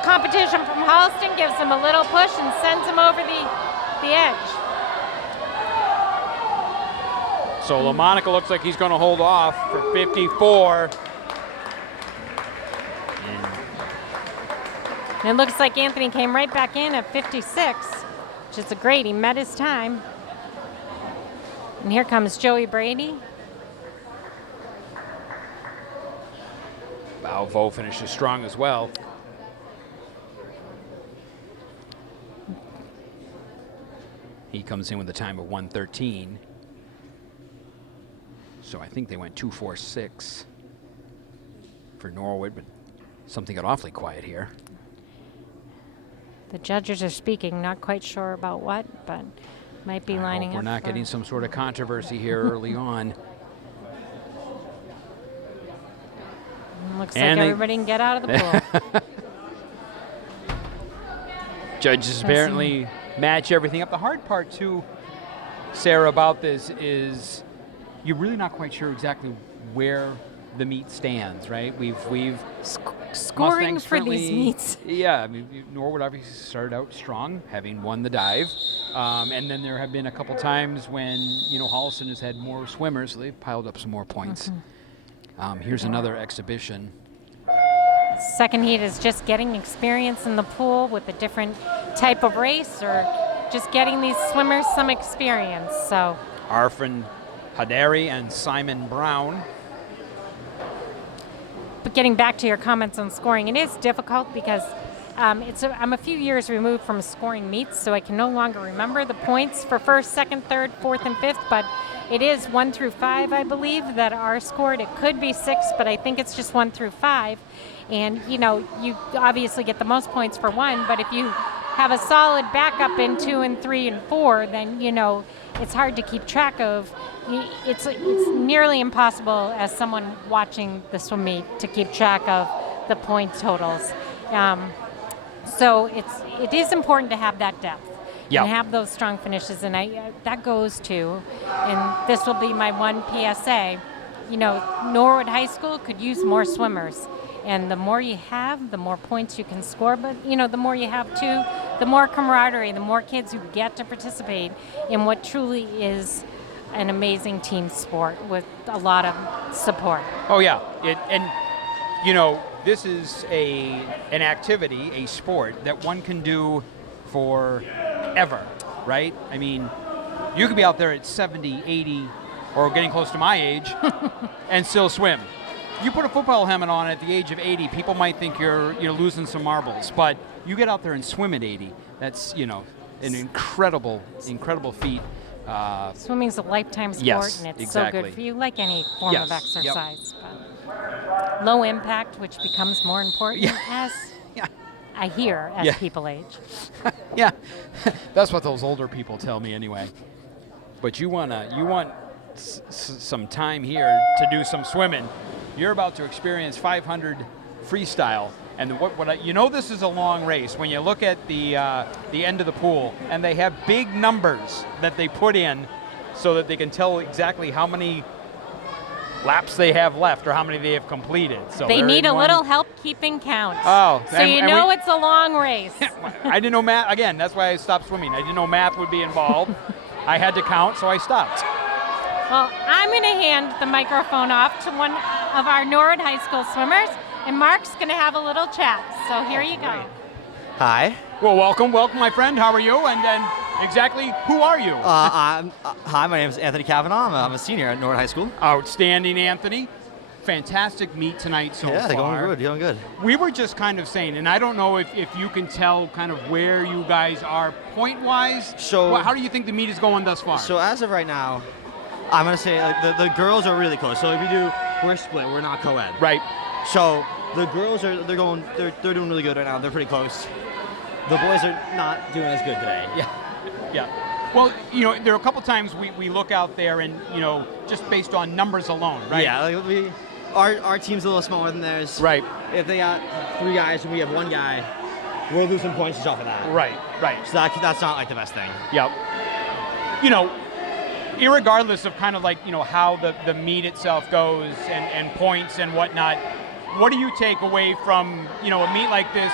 competition from Holliston gives him a little push and sends him over the edge. So LaMonica looks like he's going to hold off for 54. And it looks like Anthony came right back in at 56, which is great. He met his time. And here comes Joey Brady. Balvo finishes strong as well. He comes in with a time of 1:13. So I think they went 2:46 for Norwood, but something got awfully quiet here. The judges are speaking, not quite sure about what, but might be lining up. We're not getting some sort of controversy here early on. Looks like everybody can get out of the pool. Judges apparently match everything up. The hard part, too, Sarah, about this is you're really not quite sure exactly where the meet stands, right? We've Scoring Mustangs for these meets. Yeah, I mean, Norwood obviously started out strong, having won the dive. And then there have been a couple times when, Holliston has had more swimmers, so they've piled up some more points. Here's another exhibition. Second heat is just getting experience in the pool with a different type of race, or just getting these swimmers some experience. So Arfin Hadari and Simon Brown. But getting back to your comments on scoring, it is difficult because I'm a few years removed from scoring meets, so I can no longer remember the points for first, second, third, fourth, and fifth, but it is 1 through 5, I believe, that are scored. It could be 6, but I think it's just 1 through 5. And, you obviously get the most points for 1, but if you have a solid backup in 2 and 3 and 4, then, it's hard to keep track of. It's nearly impossible as someone watching the swim meet to keep track of the point totals. So it is important to have that depth. Yep. And have those strong finishes, and that goes to, and this will be my one PSA, Norwood High School could use more swimmers, and the more you have, the more points you can score, but the more you have too, the more camaraderie, the more kids who get to participate in what truly is an amazing team sport with a lot of support. Oh yeah, this is an activity, a sport that one can do forever, right? I mean, you could be out there at 70, 80, or getting close to my age and still swim. You put a football helmet on at the age of 80, people might think you're losing some marbles, but you get out there and swim at 80. That's, an incredible feat. Swimming's a lifetime sport, yes, and it's exactly. so good for you, like any form Yes, of exercise. yep. But low impact, which becomes more important as I hear as people age. Yeah, that's what those older people tell me anyway. But you want some time here to do some swimming. You're about to experience 500 freestyle, and this is a long race. When you look at the end of the pool, and they have big numbers that they put in, so that they can tell exactly how mmany laps they have left or how many they have completed. So they need a little help keeping count. Oh, so it's a long race. I didn't know math. Again, that's why I stopped swimming. I didn't know math would be involved. I had to count, so I stopped. Well, I'm going to hand the microphone off to one of our Norwood High School swimmers, and Mark's going to have a little chat. So here you go. Hi. Well, welcome, my friend. How are you? And then, exactly, who are you? Hi, my name is Anthony Kavanaugh. I'm a senior at Norwood High School. Outstanding, Anthony. Fantastic meet tonight so far. Yeah, they're going good. We were just kind of saying, and I don't know if you can tell kind of where you guys are point-wise. So, how do you think the meet is going thus far? So as of right now, I'm going to say the girls are really close. So we're split. We're not co-ed. Right. So the girls they're doing really good right now. They're pretty close. The boys are not doing as good today. Yeah. Well, there are a couple times we look out there and, just based on numbers alone, right? Yeah, our team's a little smaller than theirs. Right. If they got 3 guys and we have 1 guy, we'll lose some points off of that. Right. So that's not like the best thing. Yep. Irregardless of kind of like, how the meet itself goes and points and whatnot, what do you take away from, a meet like this,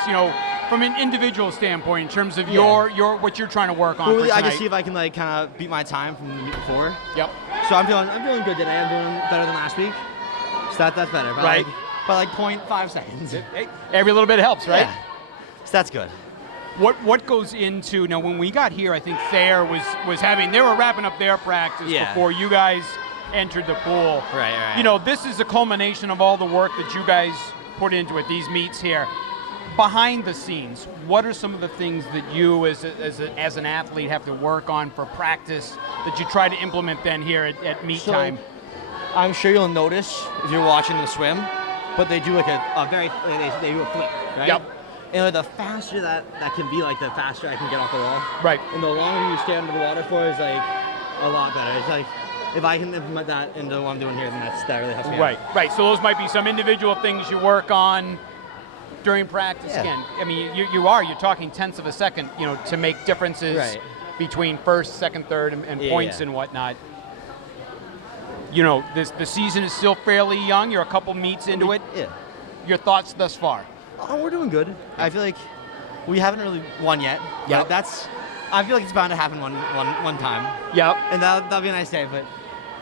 from an individual standpoint in terms of your what you're trying to work on? Well, for I just see if I can kind of beat my time from the meet before. Yep. So I'm feeling good today. I'm doing better than last week. So that's better. By like 0.5 seconds. Hey, every little bit helps, right? Yeah. So that's good. What goes into now? When we got here, I think Thayer was having. They were wrapping up their practice before you guys entered the pool. Right. You know, this is a culmination of all the work that you guys put into it. These meets here. Behind the scenes, what are some of the things that you, as an athlete, have to work on for practice that you try to implement then here at meet time? I'm sure you'll notice if you're watching the swim, but they do like a very they do a flip, right? Yep. And like the faster that can be, like the faster I can get off the wall. Right. And the longer you stay under the water for is like a lot better. It's like if I can implement that into what I'm doing here, then that really helps me out. Right. So those might be some individual things you work on during practice. Again, I mean, you're talking tenths of a second, you know, to make differences between first, second, third, and points and whatnot. You know, the season is still fairly young. You're a couple meets into it. Yeah. Your thoughts thus far? Oh, we're doing good. I feel like we haven't really won yet. Yeah. I feel like it's bound to happen one time. Yep. And that'll be a nice day. But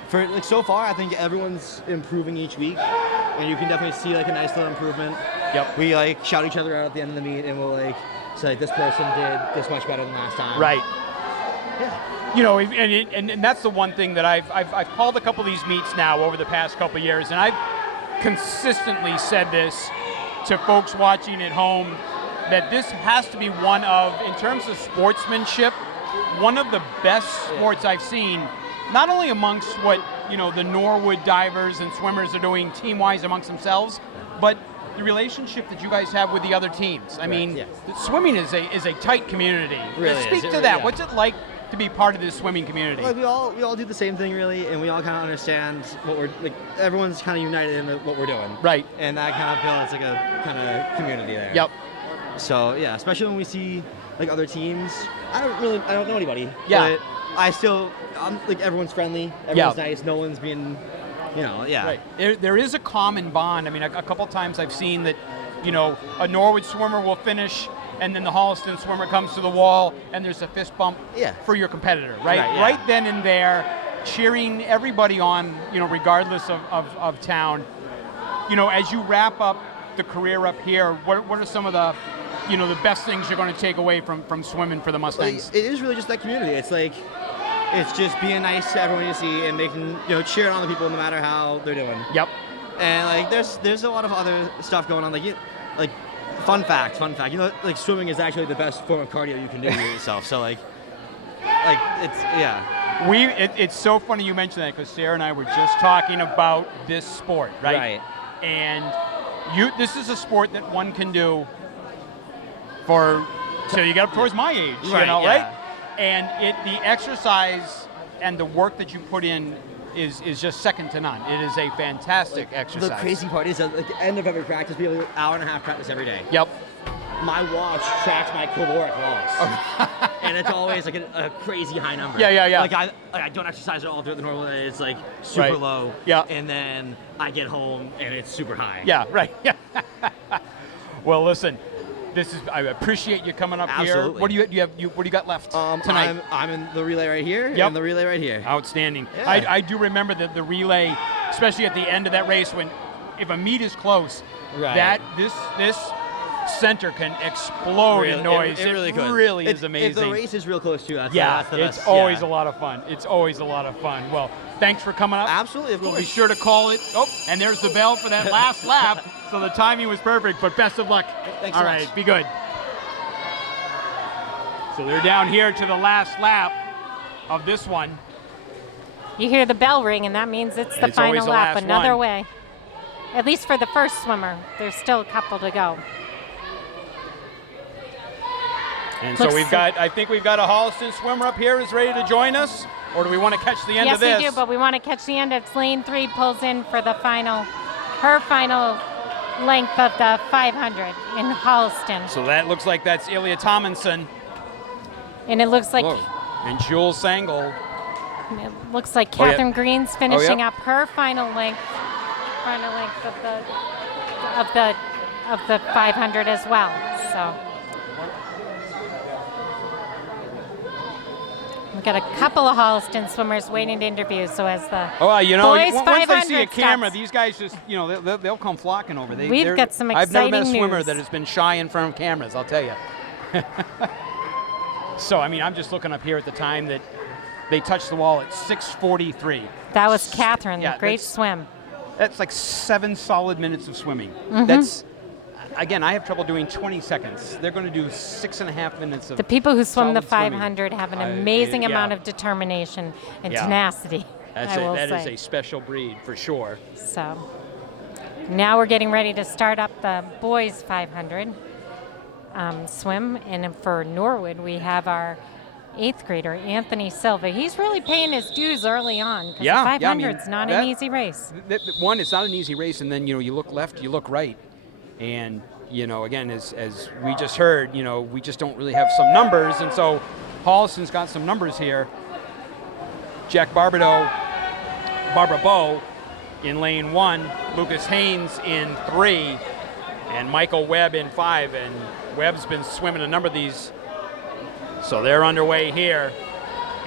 for like so far, I think everyone's improving each week, and you can definitely see like a nice little improvement. Yep. We like shout each other out at the end of the meet, and we'll like say like, this person did this much better than last time. Right. Yeah. You know, and that's the one thing that I've called a couple of these meets now over the past couple of years, and I've consistently said this to folks watching at home, that this has to be one of, in terms of sportsmanship, one of the best sports I've seen, not only amongst what, you know, the Norwood divers and swimmers are doing team-wise amongst themselves, but the relationship that you guys have with the other teams. I mean, swimming is a tight community. Really Speak is. to that. What's it like to be part of this swimming community? Like we all do the same thing really, and we all kind of understand what we're like. Everyone's kind of united in what we're doing. Right. And that kind of builds like a kind of community there. Yep. So yeah, especially when we see like other teams. I don't know anybody. Yeah. But I'm like everyone's friendly. Everyone's nice. No one's being, you know, Right. There is a common bond. I mean, a couple times I've seen that, you know, a Norwood swimmer will finish, and then the Holliston swimmer comes to the wall, and there's a fist bump for your competitor, right? Right then and there, cheering everybody on, you know, regardless of town. You know, as you wrap up the career up here, what are some of the, you know, the best things you're going to take away from swimming for the Mustangs? Like, it is really just that community. It's like, it's just being nice to everyone you see and making, you know, cheering on the people no matter how they're doing. Yep. And like, there's a lot of other stuff going on. Like fun fact. You know, like swimming is actually the best form of cardio you can do to yourself. So like it's It's so funny you mentioned that, because Sarah and I were just talking about this sport, right? Right. And this is a sport that one can do till you get up towards my age, you know, right? And the exercise and the work that you put in is just second to none. It is a fantastic exercise. The crazy part is at the end of every practice, we have an hour and a half practice every day. Yep. My watch tracks my caloric loss, and it's always like a crazy high number. Yeah. Like I don't exercise at all throughout the normal day. It's like super low. Yeah. And then I get home and it's super high. Yeah. Right. Yeah. Well, listen. I appreciate you coming up Absolutely. here. What do you got left tonight? I'm in the relay right here and the relay right here. Outstanding. Yeah. I do remember the relay, especially at the end of that race, when if a meet is close, that this center can explode in noise. It really could. Really is amazing. If the race is real close too, that's the it's best. always a lot of fun. It's always a lot of fun. Well, thanks for coming up. Absolutely, of We'll be course. sure to call it. Oh, and there's the bell for that last lap. So the timing was perfect, but best of luck. Thanks All so right, much. be good. So they're down here to the last lap of this one. You hear the bell ring, and that means it's the It's always final the lap. last Another one. way. At least for the first swimmer. There's still a couple to go. And so I think we've got a Holliston swimmer up here who's ready to join us. Or do we want to catch the end of this? Yes, we do, but we want to catch the end. It's lane 3 pulls in for her final length of the 500 in Holliston. So that looks like that's Ilya Tomlinson And it looks like and Jules Sangle. Catherine Green's finishing up her final length of the 500 as well. So we've got a couple of Holliston swimmers waiting to interview. So as the boys once 500 they see a camera, starts, these guys just, they'll come flocking over. We've got some I've never met a exciting swimmer news. that has been shy in front of cameras, I'll tell you. So, I mean, I'm just looking up here at the time that they touched the wall at 6:43. That was Catherine. Yeah, Great that's- swim. That's like 7 solid minutes of swimming. Mm-hmm. That's, again, I have trouble doing 20 seconds. They're going to do 6.5 minutes of The people who swim the solid swimming. 500 have an I- amazing yeah. amount of determination and Yeah. tenacity. That is a special breed for sure. So now we're getting ready to start up the boys 500 swim, and for Norwood we have our 8th grader Anthony Silva. He's really paying his dues early on because Yeah, the yeah, I 500 mean, is not that- an easy race. One, it's not an easy race, and then you look left, you look right, and again, as we just heard, we just don't really have some numbers, and so Holliston's got some numbers here. Jack Barbaro in lane 1, Lucas Haynes in 3, and Michael Webb in 5, and Webb's been swimming a number of these, so they're underway here.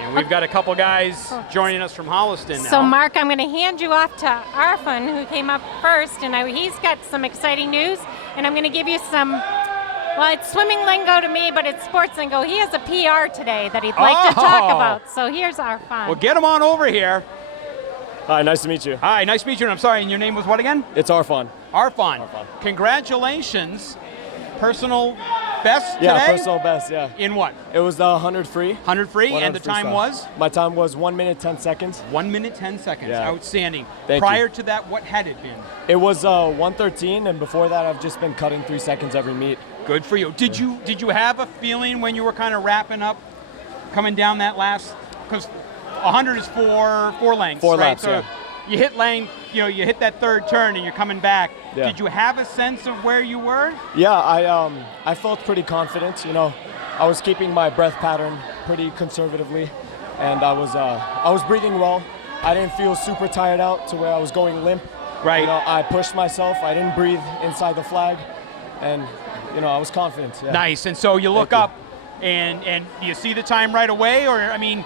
And we've got a couple guys joining us from Holliston now. So Mark, I'm going to hand you off to Arfan, who came up first, and he's got some exciting news, and I'm going to give you some, well, it's swimming lingo to me, but it's sports lingo. He has a PR today that he'd like to talk about. So here's Arfan. Well, get him on over here. Hi, nice to meet you. Hi, nice to meet you. And I'm sorry, and your name was what again? It's Arfan. Arfan. Congratulations. Personal best today? Yeah, personal best, yeah. In what? It was the 100 free. 100 free, and the time freestyle. was? My time was 1 minute, 10 seconds. 1 minute, 10 seconds. Yeah. Outstanding. Thank Prior you. to that, what had it been? It was 1:13, and before that, I've just been cutting 3 seconds every meet. Good for you. Did you have a feeling when you were kind of wrapping up, coming down that last, because 100 is four lengths, 4 right? laps, So yeah. you hit lane, you hit that third turn and you're coming back. Yeah. Did you have a sense of where you were? Yeah, I felt pretty confident. I was keeping my breath pattern pretty conservatively, and I was breathing well. I didn't feel super tired out to where I was going limp. Right. I pushed myself. I didn't breathe inside the flag, and I was confident. Yeah. Nice. And so you look Thank you. up, and do you see the time right away, or I mean,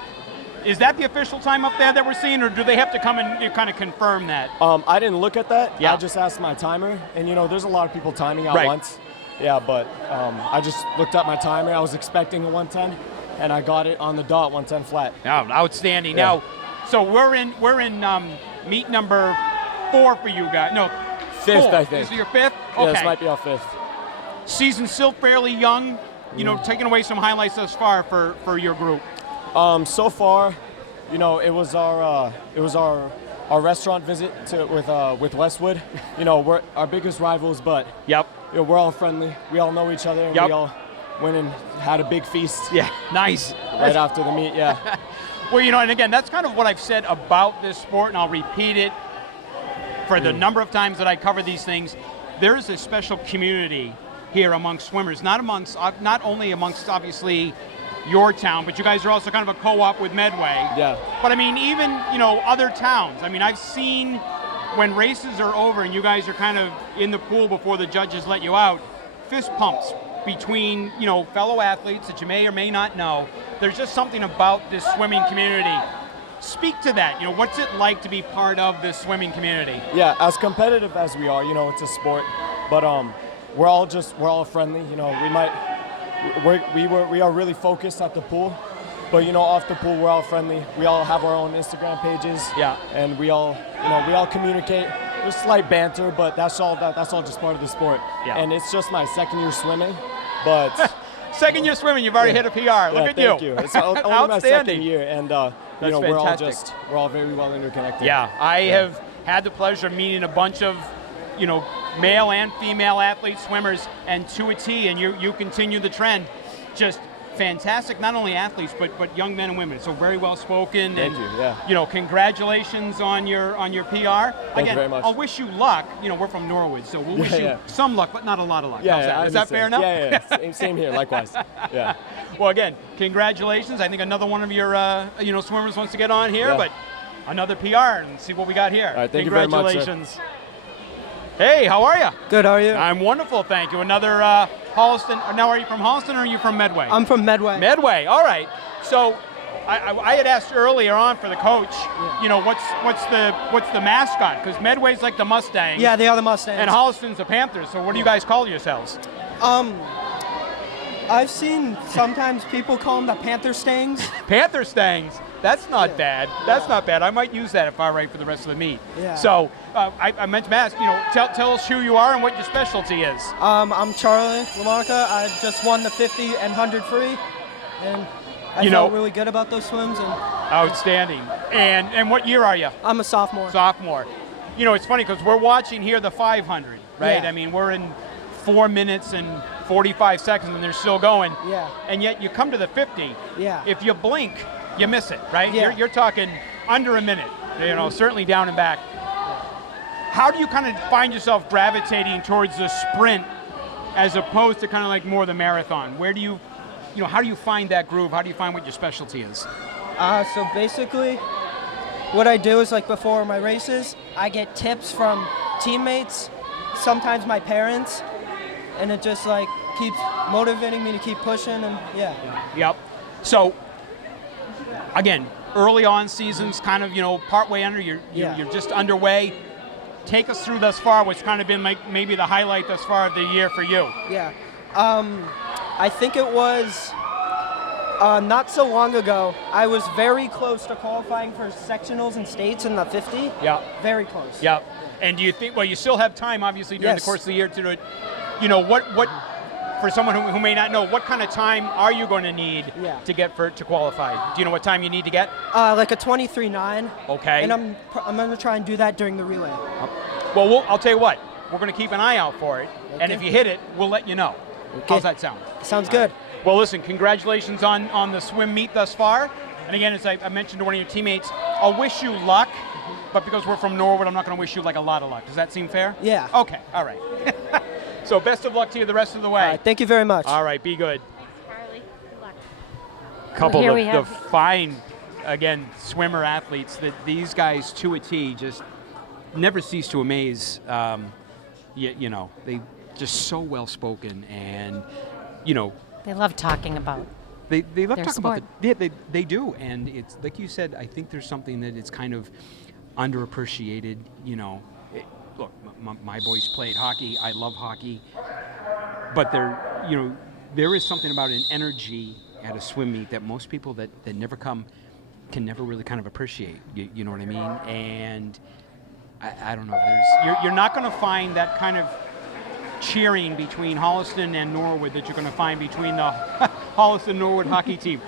is that the official time up there that we're seeing, or do they have to come and kind of confirm that? I didn't look at that. Yeah. I just asked my timer, and there's a lot of people timing at Right. once. Yeah, but I just looked at my timer. I was expecting a 110, and I got it on the dot, 110 flat. Oh, outstanding. Yeah. Now, so we're in meet number 4 for you guys. No, 5th, 4. I think. This is your 5th? Yeah, Okay. this might be our 5th. Season still fairly young. Taking away some highlights thus far for your group. So far, it was our restaurant visit with Westwood. We're our biggest rivals, but Yep. we're all friendly. We all know each other. And Yep. We all went and had a big feast. Yeah. Nice. Right after the meet. Yeah. Well, and again, that's kind of what I've said about this sport, and I'll repeat it for the number of times that I cover these things. There's a special community here amongst swimmers, not only amongst obviously your town, but you guys are also kind of a co-op with Medway. Yeah. But I mean, even other towns. I mean, I've seen when races are over and you guys are kind of in the pool before the judges let you out, fist pumps between fellow athletes that you may or may not know. There's just something about this swimming community. Speak to that. What's it like to be part of this swimming community? Yeah, as competitive as we are, it's a sport, but we're all friendly. We are really focused at the pool, but off the pool we're all friendly. We all have our own Instagram pages. Yeah. And we all communicate. There's slight banter, but that's all just part of the sport. Yeah. And it's just my 2nd year swimming, but Second year swimming, you've already hit a PR. Look at thank you. you. It's only my Outstanding. 2nd year, and That's we're fantastic. all very well interconnected. Yeah, I have had the pleasure of meeting a bunch of, male and female athletes, swimmers, and to a T, and you continue the trend. Just fantastic, not only athletes, but young men and women. So very well spoken. Thank and, you, yeah. Congratulations on your PR. Thank you very much. I'll wish you luck. We're from Norwood, so we'll wish you yeah. some luck, but not a lot of luck. Yeah, How's that? I Is that fair enough? understand. Yeah. Same here, likewise. Yeah. Well, again, congratulations. I think another one of your swimmers wants to get on here, Yeah. but another PR and see what we got here. All right, thank you very much, sir. Congratulations. Hey, how are you? Good, how are you? I'm wonderful, thank you. Another Holliston. Now, are you from Holliston or are you from Medway? I'm from Medway. Medway. All right. So, I had asked earlier on for the coach. What's the mascot? Because Medway's like the Mustangs. Yeah, they are the Mustangs. And Holliston's the Panthers. So, what do you guys call yourselves? I've seen sometimes people call them the Panther Stangs. Panther stangs. That's not bad. That's not bad. I might use that if I write for the rest of the meet. Yeah. So I meant to ask, tell us who you are and what your specialty is. I'm Charlie LaMonica. I just won the 50 and 100 free, and I felt really good about those swims. And outstanding. And what year are you? I'm a sophomore. Sophomore. It's funny because we're watching here the 500, right? Yeah. I mean, we're in 4 minutes and 45 seconds and they're still going. Yeah. And yet you come to the 50. Yeah. If you blink, you miss it, right? Yeah. You're talking under a minute, certainly down and back. How do you kind of find yourself gravitating towards the sprint as opposed to kind of like more the marathon? Where do you, how do you find that groove? How do you find what your specialty is? So basically, what I do is like before my races, I get tips from teammates, sometimes my parents, and it just like keeps motivating me to keep pushing and yeah. Yep. So again, early on seasons, kind of partway under, you're just underway. Take us through thus far. What's kind of been like maybe the highlight thus far of the year for you? Yeah. I think it was not so long ago. I was very close to qualifying for sectionals and states in the 50. Yeah. Very close. Yeah. And do you think? Well, you still have time, obviously, during the course of the year to do it. What for someone who may not know, what kind of time are you going to need to get to qualify? Do you know what time you need to get? Like a 23.9. Okay. And I'm going to try and do that during the relay. Well, I'll tell you what. We're going to keep an eye out for it, Okay. and if you hit it, we'll let you know. Okay. How's that sound? Sounds good. Well, listen, congratulations on the swim meet thus far. And again, as I mentioned to one of your teammates, I'll wish you luck, but because we're from Norwood, I'm not going to wish you like a lot of luck. Does that seem fair? Yeah. Okay, all right. So best of luck to you the rest of the way. All right, thank you very much. All right, be good. Thanks, Carly. Good luck. Couple Here we of the have- fine, again, swimmer athletes that these guys to a T just never cease to amaze. They just so well spoken and, They love talking about. They love Their talking about sport. they do, and it's like you said. I think there's something that it's kind of underappreciated. Look, my boys played hockey. I love hockey, but there is something about an energy at a swim meet that most people that never come can never really kind of appreciate. You know what I mean? And I don't know. You're not going to find that kind of cheering between Holliston and Norwood that you're going to find between the Holliston Norwood hockey team.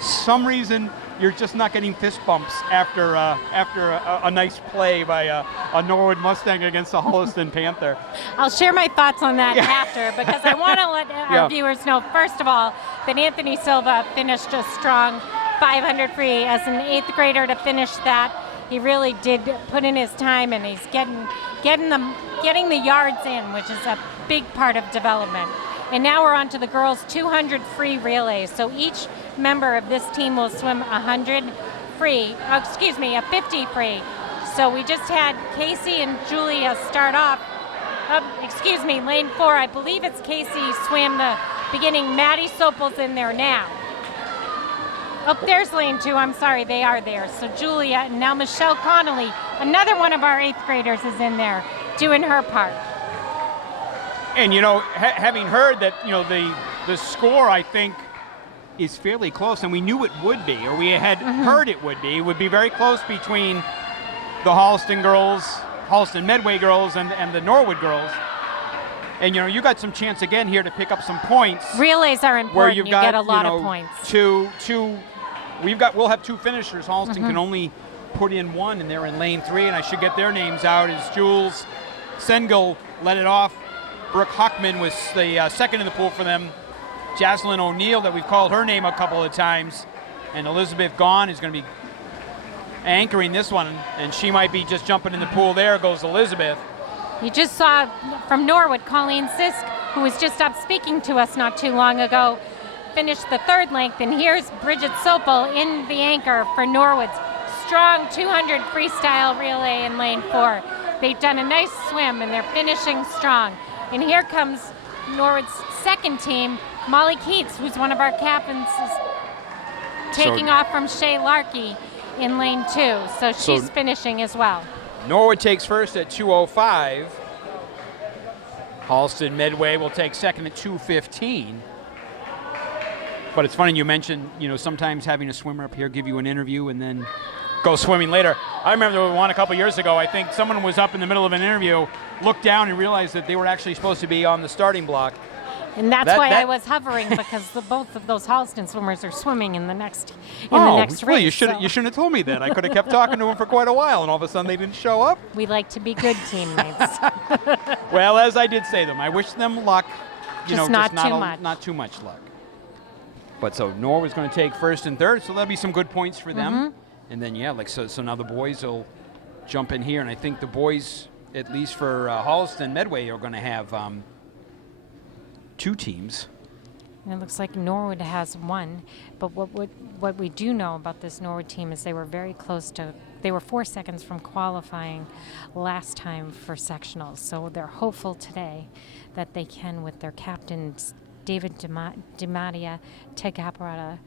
Some reason you're just not getting fist bumps after a nice play by a Norwood Mustang against a Holliston Panther. I'll share my thoughts on that after because I want to let our viewers know, first of all, that Anthony Silva finished a strong 500 free. As an 8th grader to finish that, he really did put in his time, and he's getting the yards in, which is a big part of development. And now we're on to the girls' 200 free relays. So each member of this team will swim 100 free, a 50 free. So we just had Casey and Julia start off, lane 4. I believe it's Casey swam the beginning. Maddie Sopel's in there now. Oh, there's lane 2. I'm sorry, they are there. So Julia, and now Michelle Connolly, another one of our 8th graders, is in there doing her part. And having heard that the score, I think, is fairly close, and we knew it would be, or we had heard it would be. It would be very close between the Holliston girls, Holliston Medway girls, and the Norwood girls. And you got some chance again here to pick up some points. Relays are important. Where you get a lot of points. We'll have 2 finishers. Holliston can only put in 1, and they're in lane 3, and I should get their names out. As Jules Sengel led it off. Brooke Huckman was the second in the pool for them. Jaslyn O'Neill, that we've called her name a couple of times, and Elizabeth Gaughan is going to be anchoring this one, and she might be just jumping in the pool. There goes Elizabeth. You just saw from Norwood, Colleen Sisk, who was just up speaking to us not too long ago, finished the 3rd length, and here's Bridget Sopel in the anchor for Norwood's strong 200 freestyle relay in lane 4. They've done a nice swim, and they're finishing strong. And here comes Norwood's 2nd team, Molly Keats, who's one of our captains, is taking off from Shay Larkey in lane 2. So she's finishing as well. Norwood takes first at 2:05. Holliston Medway will take second at 2:15. But it's funny you mentioned, sometimes having a swimmer up here give you an interview and then go swimming later. I remember one a couple years ago. I think someone was up in the middle of an interview, looked down and realized that they were actually supposed to be on the starting block. And that's why I was hovering, because both of those Holliston swimmers are swimming in the next race. Well, you shouldn't have told me that. I could have kept talking to them for quite a while, and all of a sudden they didn't show up. We like to be good teammates. Well, as I did say them, I wish them luck. Not too much. Not too much luck. But so Norwood's going to take first and third, so that'll be some good points for them. And then so now the boys will jump in here, and I think the boys, at least for Holliston Medway, are going to have 2 teams. And it looks like Norwood has 1, but what we do know about this Norwood team is they were very close to. They were 4 seconds from qualifying last time for sectionals, so they're hopeful today that they can, with their captains David DiMattia, Ted Caparata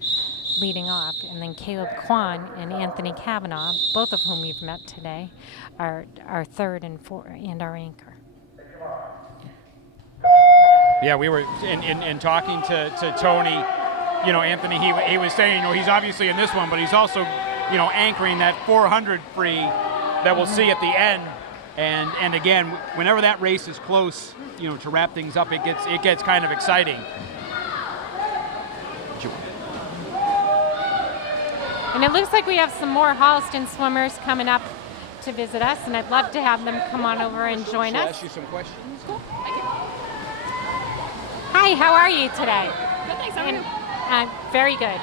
leading off, and then Caleb Kwan and Anthony Kavanaugh, both of whom we've met today, are our third and our anchor. Yeah, we were in talking to Tony. Anthony, he was saying, he's obviously in this one, but he's also, anchoring that 400 free that we'll see at the end. And again, whenever that race is close, to wrap things up, it gets kind of exciting. And it looks like we have some more Holliston swimmers coming up to visit us, and I'd love to have them come on over and join us. Ask you some questions. Cool. Thank you. Hi, how are you today? Good, thanks. How are you? Very good.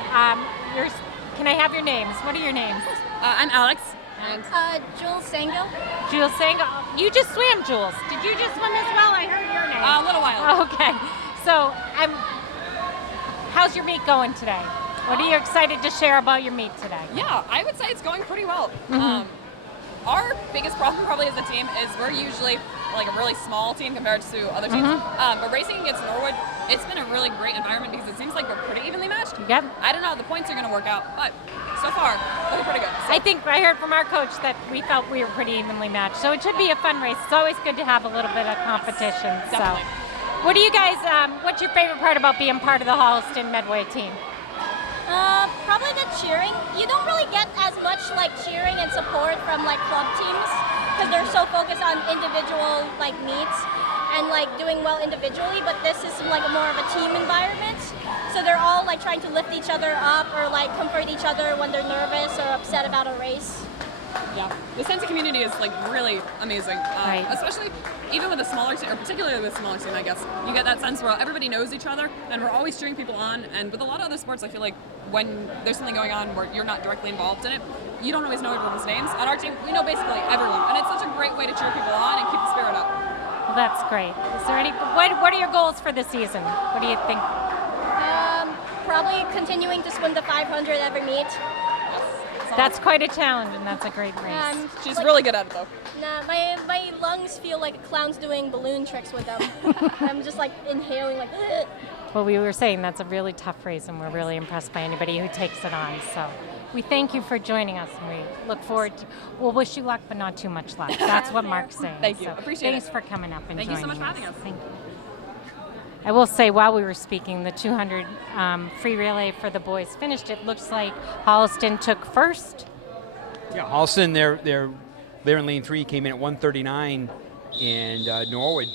Can I have your names? What are your names? I'm Alex. And Jules Sangel. Jules Sangel. You just swam, Jules. Did you just swim as well? I heard your name. A little while. Okay. So, how's your meet going today? What are you excited to share about your meet today? Yeah, I would say it's going pretty well. Our biggest problem probably as a team is we're usually like a really small team compared to other teams. But racing against Norwood, it's been a really great environment because it seems like we're pretty evenly matched. Yep. I don't know how the points are going to work out, but so far, looking pretty good. So. I think I heard from our coach that we felt we were pretty evenly matched. So it should be a fun race. It's always good to have a little bit of competition. Yes, definitely. So, what do you guys, what's your favorite part about being part of the Holliston Medway team? Probably the cheering. You don't really get as much like cheering and support from like club teams because they're so focused on individual like meets and like doing well individually. But this is like more of a team environment, so they're all like trying to lift each other up or like comfort each other when they're nervous or upset about a race. Yeah, the sense of community is like really amazing, right. Especially even with a smaller team, or particularly with a smaller team, I guess. You get that sense where everybody knows each other, and we're always cheering people on. And with a lot of other sports, I feel like when there's something going on where you're not directly involved in it, you don't always know everyone's names. On our team, we know basically everyone, and it's such a great way to cheer people on and keep the spirit up. Well, that's great. Is there what are your goals for the season? What do you think? Probably continuing to swim the 500 every meet. That's quite a challenge, and that's a great race. She's like, really good at it, though. Nah, my lungs feel like a clown's doing balloon tricks with them. I'm just like inhaling like. Ugh. Well, we were saying that's a really tough race, and we're really impressed by anybody who takes it on. So we thank you for joining us, and we look forward to. We'll wish you luck, but not too much luck. That's what Mark's saying. Thank you. So Appreciate thanks it. for coming up and Thank joining you so much for having us. Thank you. I will say, while we were speaking, the 200 free relay for the boys finished. It looks like Holliston took first. Yeah, Holliston, they're in lane 3, came in at 139, and Norwood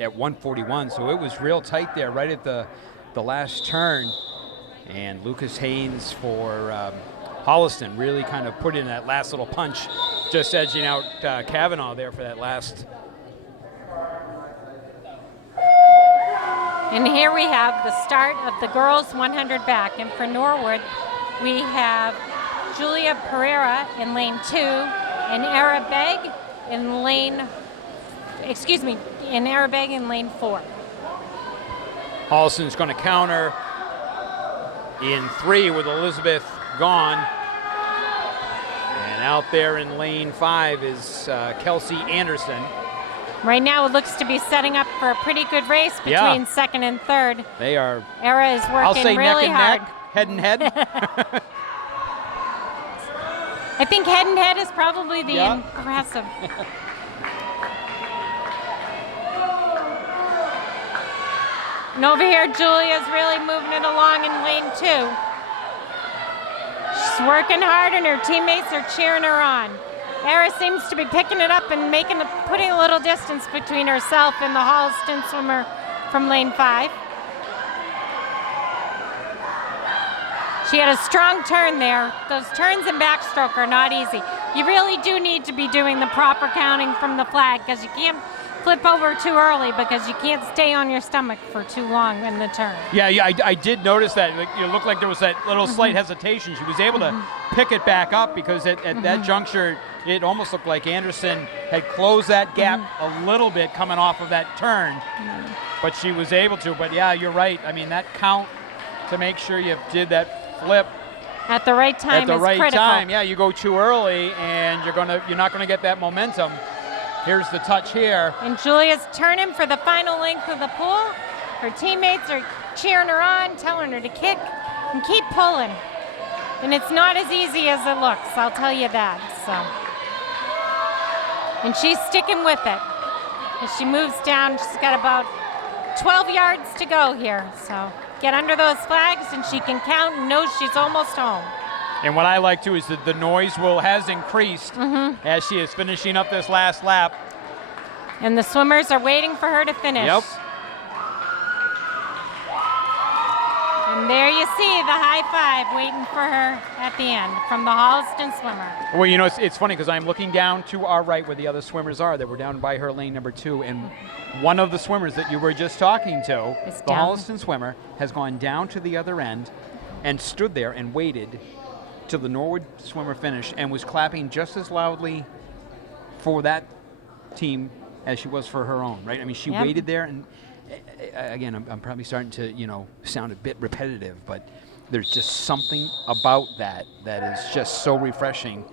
at 141. So it was real tight there, right at the last turn. And Lucas Haynes for Holliston really kind of put in that last little punch, just edging out Kavanaugh there for that last. And here we have the start of the girls 100 back. And for Norwood, we have Julia Pereira in lane 2 and Ara Beg in lane 4. Holliston's going to counter in 3 with Elizabeth gone. And out there in lane 5 is Kelsey Anderson. Right now it looks to be setting up for a pretty good race between second and third. They are. Era is working I'll say really neck and hard. neck, head and head. I think head and head is probably the impressive. And over here, Julia's really moving it along in lane 2. She's working hard, and her teammates are cheering her on. Era seems to be picking it up and putting a little distance between herself and the Holliston swimmer from lane 5. She had a strong turn there. Those turns in backstroke are not easy. You really do need to be doing the proper counting from the flag, because you can't flip over too early, because you can't stay on your stomach for too long in the turn. Yeah, I did notice that. It looked like there was that little slight hesitation. She was able to pick it back up, because at that juncture, it almost looked like Anderson had closed that gap a little bit coming off of that turn, but she was able to. But yeah, you're right. I mean, that count to make sure you did that flip at the right time is critical. Yeah, you go too early, and you're not gonna get that momentum. Here's the touch here. And Julia's turning for the final length of the pool. Her teammates are cheering her on, telling her to kick and keep pulling. And it's not as easy as it looks, I'll tell you that. So, and she's sticking with it. As she moves down, she's got about 12 yards to go here. So get under those flags, and she can count and knows she's almost home. And what I like too is that the noise has increased as she is finishing up this last lap. And the swimmers are waiting for her to finish. Yep. And there you see the high five waiting for her at the end from the Holliston swimmer. Well, you know, it's funny, because I'm looking down to our right where the other swimmers are that were down by her lane number 2, and one of the swimmers that you were just talking to, the Holliston swimmer, has gone down to the other end and stood there and waited till the Norwood swimmer finished, and was clapping just as loudly for that team as she was for her own, right? I mean, she waited there, and again, I'm probably starting to, sound a bit repetitive, but there's just something about that is just so refreshing.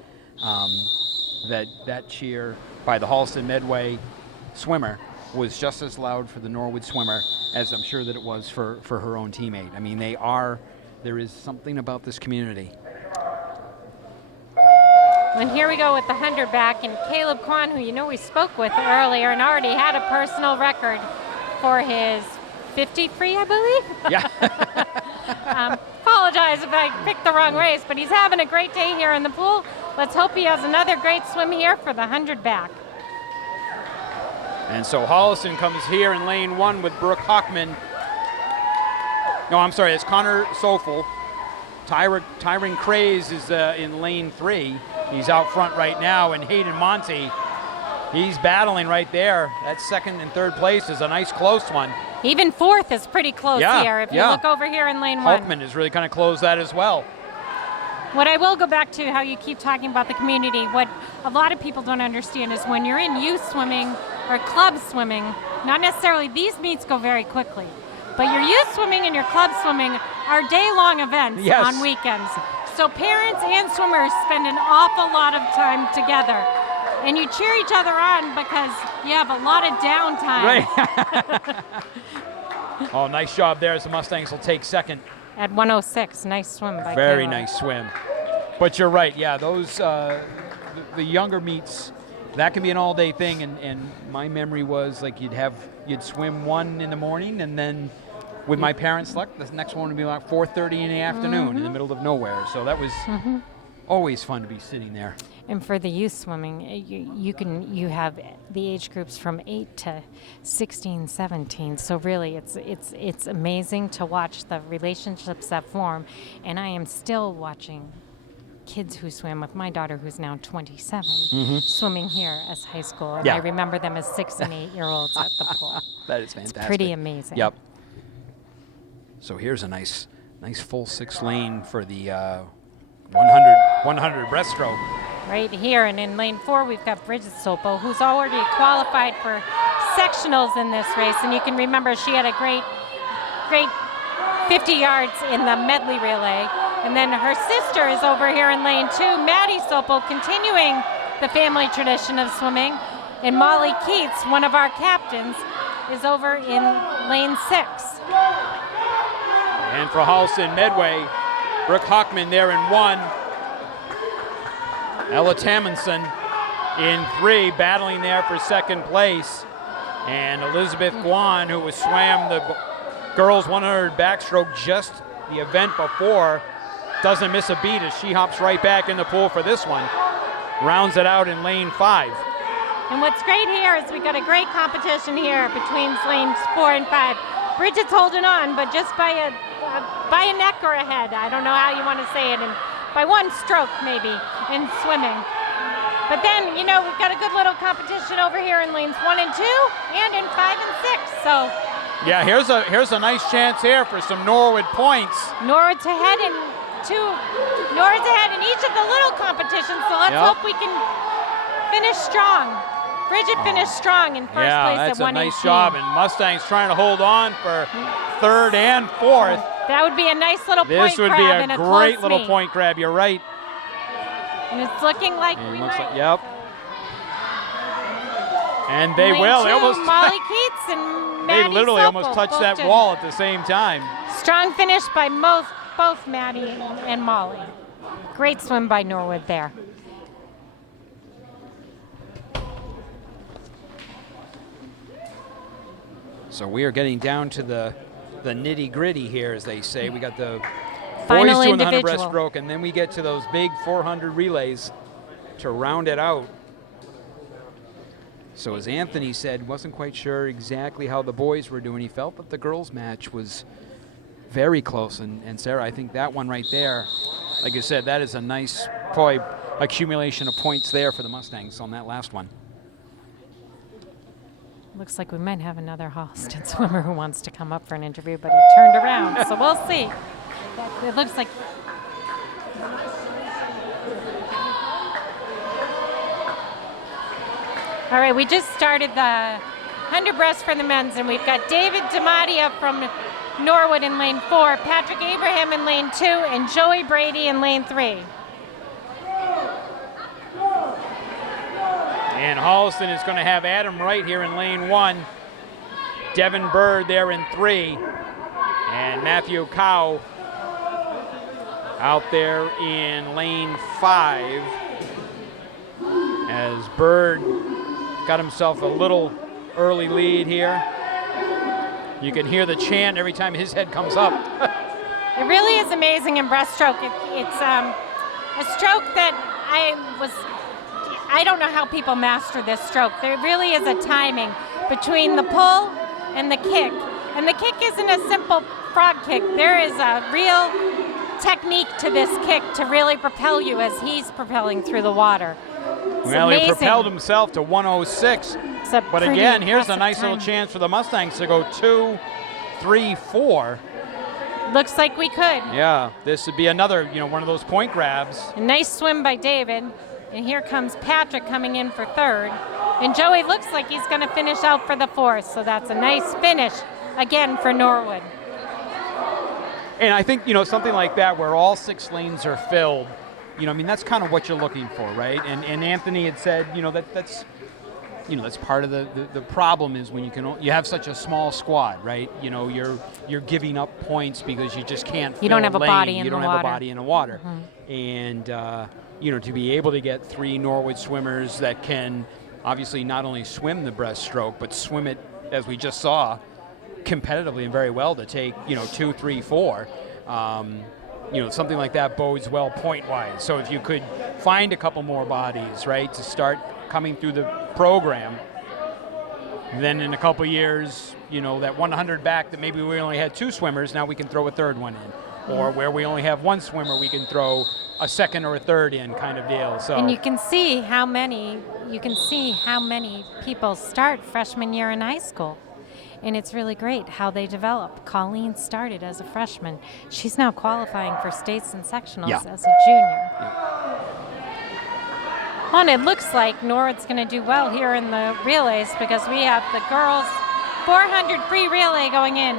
That cheer by the Holliston Medway swimmer was just as loud for the Norwood swimmer as I'm sure that it was for her own teammate. I mean, there is something about this community. And here we go with the 100 back, and Caleb Kwan, who we spoke with earlier and already had a personal record for his 50 free, I believe. Yeah. Apologize if I picked the wrong race, but he's having a great day here in the pool. Let's hope he has another great swim here for the 100 back. And so Holliston comes here in lane 1 with Brooke Hockman. No, I'm sorry, it's Connor Sofel. Tyron Craze is in lane 3. He's out front right now, and Hayden Monty, he's battling right there. That second and third place is a nice close one. Even 4th is pretty close here. If you look over here in lane 1. Hockman has really kind of closed that as well. What I will go back to how you keep talking about the community, what a lot of people don't understand is when you're in youth swimming or club swimming, not necessarily these meets go very quickly, but your youth swimming and your club swimming are day-long events on weekends. So parents and swimmers spend an awful lot of time together. And you cheer each other on because you have a lot of downtime. Right. Oh, nice job there as the Mustangs will take second. At 1:06, nice swim by Very Caleb. nice swim. But you're right, those, the younger meets, that can be an all-day thing, and my memory was like you'd swim 1 in the morning, and then with my parents' luck, the next one would be like 4:30 in the afternoon in the middle of nowhere. So that was always fun to be sitting there. And for the youth swimming, you have the age groups from 8 to 16, 17. So really, it's amazing to watch the relationships that form. And I am still watching kids who swim with my daughter, who's now 27, swimming here as high school. And I remember them as 6 and 8-year-olds at the pool. That is fantastic. It's pretty amazing. Yep. So here's a nice full 6 lane for the 100 breaststroke. Right here, and in lane 4, we've got Bridget Sopel, who's already qualified for sectionals in this race. And you can remember she had a great 50 yards in the medley relay. And then her sister is over here in lane 2, Maddie Sopel, continuing the family tradition of swimming. And Molly Keats, one of our captains, is over in lane 6. And for Holliston Medway, Brooke Hockman there in 1. Ella Tammonson in 3, battling there for second place. And Elizabeth Guan, who swam the girls 100 backstroke just the event before. Doesn't miss a beat as she hops right back in the pool for this one. Rounds it out in lane 5. And what's great here is we got a great competition here between lanes 4 and 5. Bridget's holding on, but just by a neck or a head. I don't know how you want to say it, and by one stroke maybe in swimming. But then, we've got a good little competition over here in lanes 1 and 2 and in 5 and 6. So yeah, here's a nice chance here for some Norwood points. Norwood's ahead in each of the little competitions, so let's hope we can finish strong. Bridget finished strong in first place at 118. Yeah, that's a nice job, and Mustangs trying to hold on for 3rd and 4th. That would be a nice little point grab. This would be a great little point grab, you're right. And it's looking like we might. Yep. And they Lane will. 2, They almost Molly Keats and Maddie they literally Sokol almost touched both that did. wall at the same time. Strong finish by both Maddie and Molly. Great swim by Norwood there. So we are getting down to the nitty-gritty here, as they say. We got the Final boys doing the 100 individual. breaststroke, and then we get to those big 400 relays to round it out. So as Anthony said, wasn't quite sure exactly how the boys were doing. He felt that the girls' match was very close. And Sarah, I think that one right there, like you said, that is a nice probably accumulation of points there for the Mustangs on that last one. Looks like we might have another Holliston swimmer who wants to come up for an interview, but he turned around, so we'll see. It looks like. All right, we just started the 100 breast for the men's, and we've got David DiMattia from Norwood in lane 4, Patrick Abraham in lane 2, and Joey Brady in lane 3. And Holliston is going to have Adam Wright here in lane 1, Devin Bird there in 3, and Matthew Cow out there in lane 5 as Bird got himself a little early lead here. You can hear the chant every time his head comes up. It really is amazing in breaststroke. It's a stroke that I don't know how people master this stroke. There really is a timing between the pull and the kick. And the kick isn't a simple frog kick. There is a real technique to this kick to really propel you as he's propelling through the water. It's well, amazing. he propelled himself to 106. But again, here's a nice little chance for the Mustangs to go 2, 3, 4. Looks like we could. Yeah, this would be another, one of those point grabs. A nice swim by David. And here comes Patrick coming in for 3rd. And Joey looks like he's going to finish out for the 4th. So that's a nice finish again for Norwood. And I think, something like that where all 6 lanes are filled, that's kind of what you're looking for, right? And Anthony had said, that's part of the problem is when you have such a small squad, right? You're giving up points because you just can't. You don't have a body in the water. You don't have a body in the water, and to be able to get 3 Norwood swimmers that can obviously not only swim the breaststroke but swim it, as we just saw, competitively and very well to take 2, 3, 4. Something like that bodes well point-wise. So if you could find a couple more bodies, right, to start coming through the program, then in a couple years, that 100 back that maybe we only had 2 swimmers, now we can throw a 3rd one in. Or where we only have 1 swimmer, we can throw a 2nd or a 3rd in, kind of deal. So. And you can see how many people start freshman year in high school. And it's really great how they develop. Colleen started as a freshman. She's now qualifying for states and sectionals as a junior. Yeah. Well, and it looks like Norwood's going to do well here in the relays because we have the girls 400 free relay going in.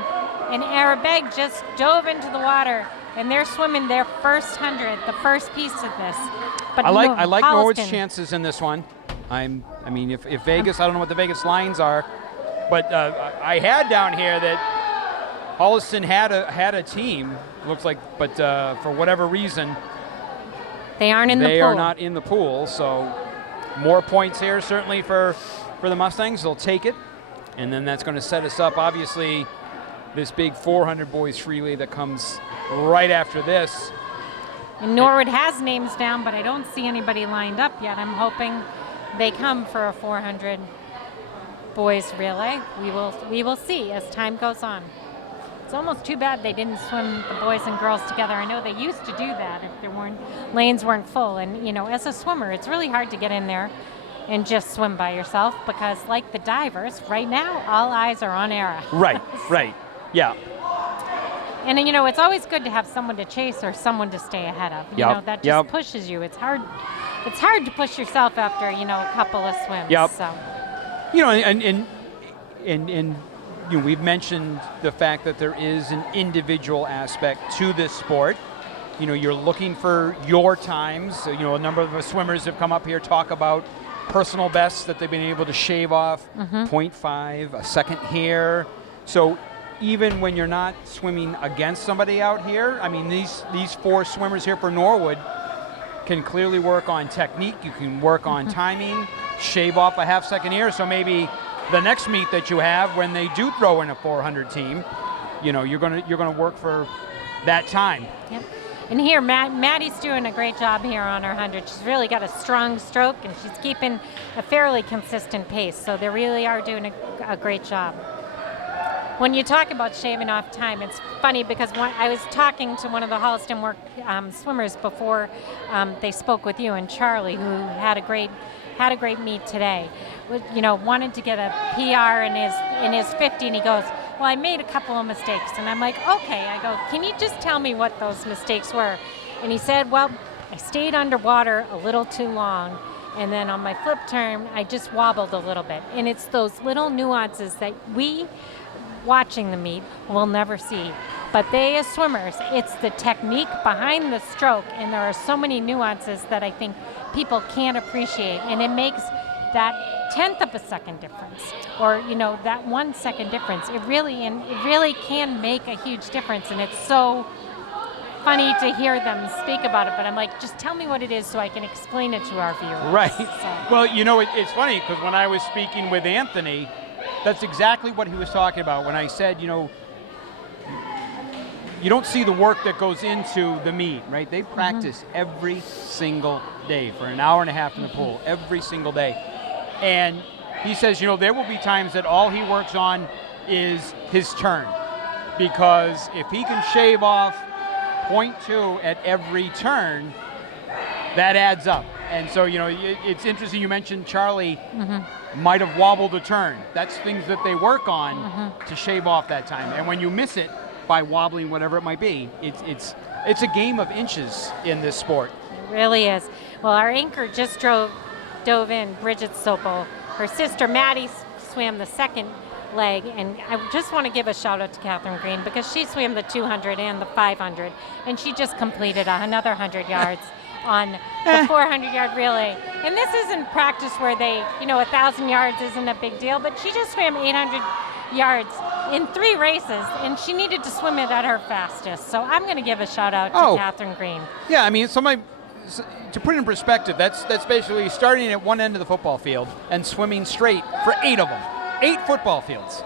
And Arabeg just dove into the water, and they're swimming their first 100, the first piece of this. But I like Holliston. Norwood's chances in this one. If Vegas, I don't know what the Vegas lines are, but I had down here that Holliston had a team. Looks like, but for whatever reason, they aren't in the pool. They are not in the pool. So more points here certainly for the Mustangs. They'll take it, and then that's going to set us up. Obviously, this big 400 boys relay that comes right after this. And Norwood has names down, but I don't see anybody lined up yet. I'm hoping they come for a 400 boys relay. We will see as time goes on. It's almost too bad they didn't swim the boys and girls together. I know they used to do that if lanes weren't full. And as a swimmer, it's really hard to get in there and just swim by yourself because, like the divers, right now all eyes are on Era. Right. Yeah. And it's always good to have someone to chase or someone to stay ahead of. That just pushes you. It's hard to push yourself after a couple of swims. Yep. So. And we've mentioned the fact that there is an individual aspect to this sport. You're looking for your times. So, a number of the swimmers have come up here talk about personal bests that they've been able to shave off 0.5, a second here. So even when you're not swimming against somebody out here, I mean, these 4 swimmers here for Norwood can clearly work on technique. You can work on timing, shave off a half second here. So maybe the next meet that you have, when they do throw in a 400 team, you're gonna work for that time. Yep. And here, Maddie's doing a great job here on her 100. She's really got a strong stroke, and she's keeping a fairly consistent pace. So they really are doing a great job. When you talk about shaving off time, it's funny because I was talking to one of the Holliston work swimmers before they spoke with you, and Charlie, who had a great meet today. Wanted to get a PR in his 50, and he goes, well, I made a couple of mistakes. And I'm like, okay. I go, can you just tell me what those mistakes were? And he said, well, I stayed underwater a little too long, and then on my flip turn, I just wobbled a little bit. And it's those little nuances that we, watching the meet, will never see. But they, as swimmers, it's the technique behind the stroke, and there are so many nuances that I think people can't appreciate, and it makes that 1/10 of a second difference, or that 1 second difference. It really can make a huge difference, and it's so funny to hear them speak about it. But I'm like, just tell me what it is so I can explain it to our viewers. Right. So. Well, it's funny because when I was speaking with Anthony, that's exactly what he was talking about when I said, you don't see the work that goes into the meet, right? They practice every single day for an hour and a half in the pool, every single day. And he says, there will be times that all he works on is his turn, because if he can shave off 0.2 at every turn, that adds up. And so, it's interesting you mentioned Charlie might have wobbled a turn. That's things that they work on to shave off that time. And when you miss it by wobbling, whatever it might be, it's a game of inches in this sport. It really is. Well, our anchor just dove in, Bridget Sopel. Her sister Maddie swam the second leg, and I just want to give a shout out to Catherine Green because she swam the 200 and the 500, and she just completed another 100 yards on the 400-yard relay. And this isn't practice where they, 1,000 yards isn't a big deal, but she just swam 800 yards in 3 races, and she needed to swim it at her fastest. So I'm going to give a shout out to Catherine Green. Yeah, I mean, to put it in perspective, that's basically starting at one end of the football field and swimming straight for 8 of them. 8 football fields.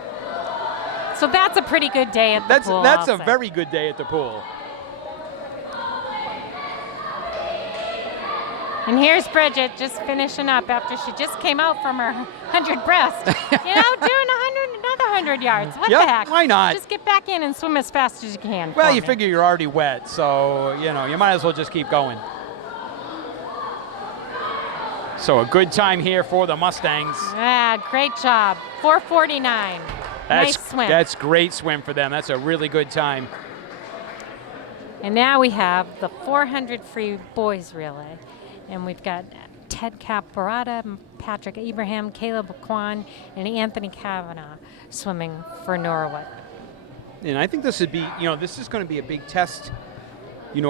So that's a pretty good day at the pool. That's a very good day at the pool. And here's Bridget just finishing up after she just came out from her 100 breast. Doing another 100 yards. What the heck? Why not? Just get back in and swim as fast as you can. Well, you figure you're already wet, so, you might as well just keep going. So a good time here for the Mustangs. Yeah, great job. 4:49. Nice swim. That's great swim for them. That's a really good time. And now we have the 400 free boys relay. And we've got Ted Caparata, Patrick Abraham, Caleb Kwan, and Anthony Kavanaugh swimming for Norwood. And I think this would be, this is going to be a big test,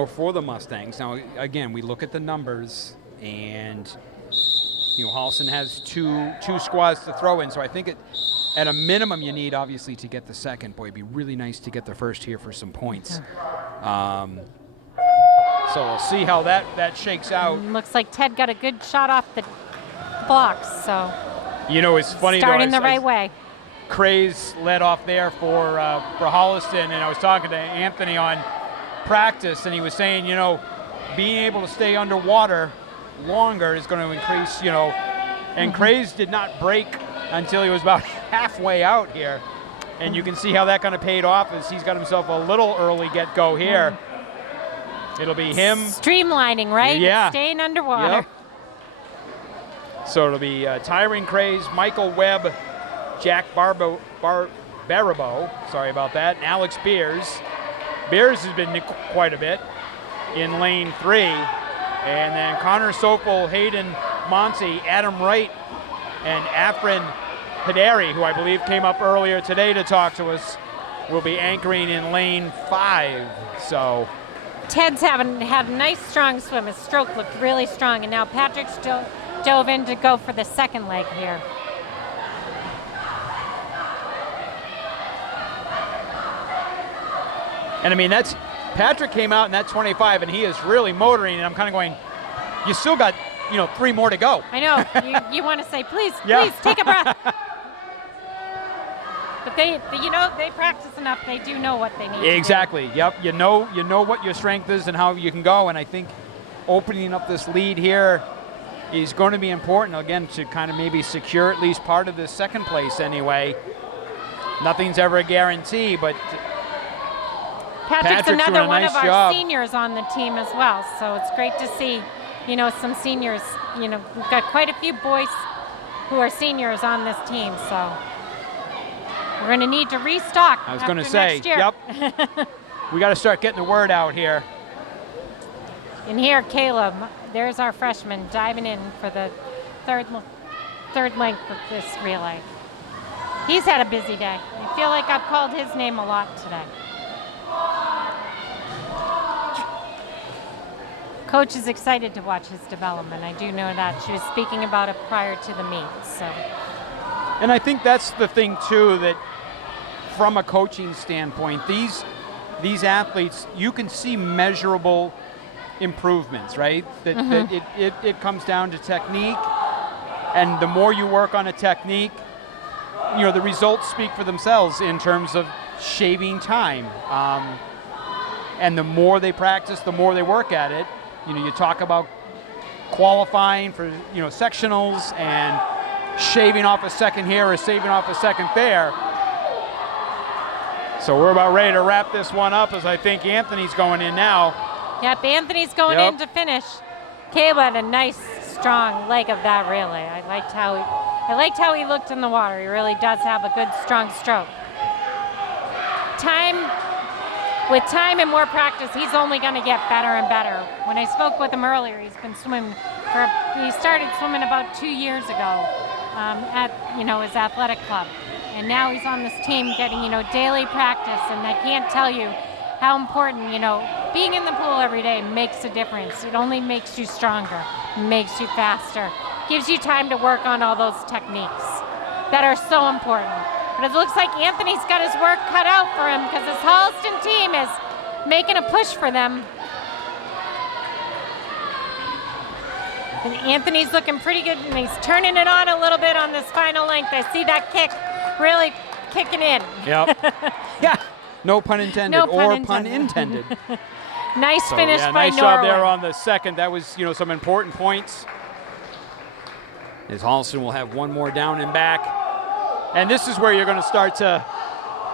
for the Mustangs. Now, again, we look at the numbers, and Holliston has two squads to throw in, so I think at a minimum you need, obviously, to get the second. Boy, it'd be really nice to get the first here for some points. So we'll see how that shakes out. Looks like Ted got a good shot off the blocks, so it's funny, starting the right way. Craze led off there for Holliston, and I was talking to Anthony on practice, and he was saying, you know, being able to stay underwater longer is going to increase, you know, and Craze did not break until he was about halfway out here, and you can see how that kind of paid off as he's got himself a little early get-go here. It'll be him. Streamlining, right? Yeah. Staying underwater. Yep. So it'll be Tyron Craze, Michael Webb, Jack Baribeau, sorry about that, and Alex Beers. Beers has been quite a bit in lane 3. And then Connor Sofel, Hayden Monty, Adam Wright, and Afrin Hidari, who I believe came up earlier today to talk to us, will be anchoring in lane 5. So Ted's had a nice strong swim. His stroke looked really strong, and now Patrick's dove in to go for the second leg here. And I mean, Patrick came out in that 25, and he is really motoring, and I'm kind of going, you still got, you know, 3 more to go. I know. You want to say, please, Yeah. please, take a breath. But they practice enough. They do know what they need Exactly. to do. Yep. You know what your strength is and how you can go, and I think opening up this lead here is going to be important, again, to kind of maybe secure at least part of this second place anyway. Nothing's ever a guarantee, but Patrick's doing another a one nice of our job. seniors on the team as well, so it's great to see, you know, some seniors. You know, we've got quite a few boys who are seniors on this team, so we're going to need to restock. I was going to after say, next year. yep. We got to start getting the word out here. And here, Caleb, there's our freshman diving in for the third length of this relay. He's had a busy day. I feel like I've called his name a lot today. Coach is excited to watch his development. I do know that. She was speaking about it prior to the meet. So, And I think that's the thing too, that from a coaching standpoint, these athletes, you can see measurable improvements, right? That it comes down to technique, and the more you work on a technique, you know, the results speak for themselves in terms of shaving time. And the more they practice, the more they work at it. You know, you talk about qualifying for, you know, sectionals and shaving off a second here or saving off a second there. So we're about ready to wrap this one up, as I think Anthony's going in now. yep, Anthony's going in to finish. Caleb had a nice, strong leg of that relay. I liked how he looked in the water. He really does have a good, strong stroke. With time and more practice, he's only going to get better and better. When I spoke with him earlier, he started swimming about 2 years ago at, you know, his athletic club. And now he's on this team getting, you know, daily practice. And I can't tell you how important, you know, being in the pool every day makes a difference. It only makes you stronger, makes you faster, gives you time to work on all those techniques that are so important. But it looks like Anthony's got his work cut out for him, because his Holliston team is making a push for them. And Anthony's looking pretty good, and he's turning it on a little bit on this final length. I see that kick really kicking in. Yep. Yeah. No pun intended. No pun pun intended. intended. Nice So, finish yeah, by nice job Norway. there on the second. That was, you know, some important points. As Holliston will have one more down and back. And this is where you're going to start to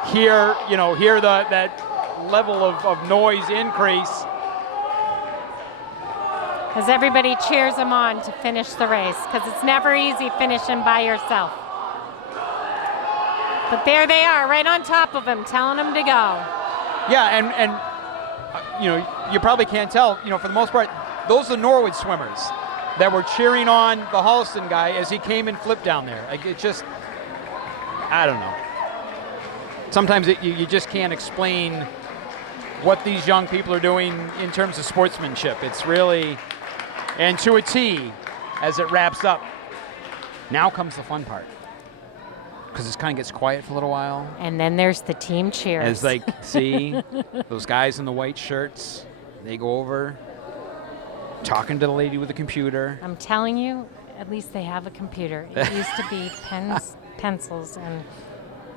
hear that level of noise increase. As everybody cheers him on to finish the race, because it's never easy finishing by yourself. But there they are, right on top of him, telling him to go. Yeah, and you know, you probably can't tell, you know, for the most part, those are the Norwood swimmers that were cheering on the Holliston guy as he came and flipped down there. Like, it just, I don't know. Sometimes you just can't explain what these young people are doing in terms of sportsmanship. It's really, and to a T, as it wraps up. Now comes the fun part, because this kind of gets quiet for a little while. And then there's the team cheers. As like, see, those guys in the white shirts, they go over, talking to the lady with the computer. I'm telling you, at least they have a computer. It used to be pens, pencils, and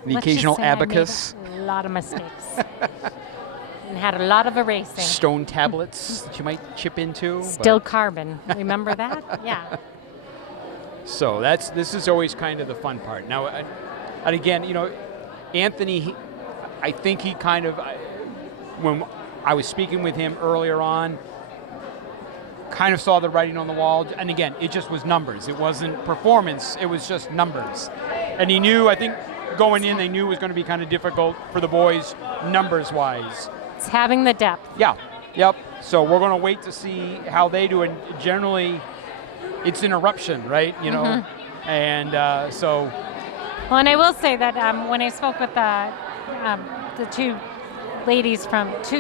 The Let's just occasional say I made abacus. A lot of mistakes. And had a lot of erasing. Stone tablets that you might chip into. Still but- carbon. Remember that? Yeah. So this is always kind of the fun part. Now, and again, Anthony, I think he kind of, when I was speaking with him earlier on, kind of saw the writing on the wall. And again, it just was numbers. It wasn't performance. It was just numbers. And he knew, I think, going in, they knew it was going to be kind of difficult for the boys numbers-wise. It's having the depth. Yeah. Yep. So we're going to wait to see how they do. And generally, it's an eruption, right? And so. Well, and I will say that when I spoke with the two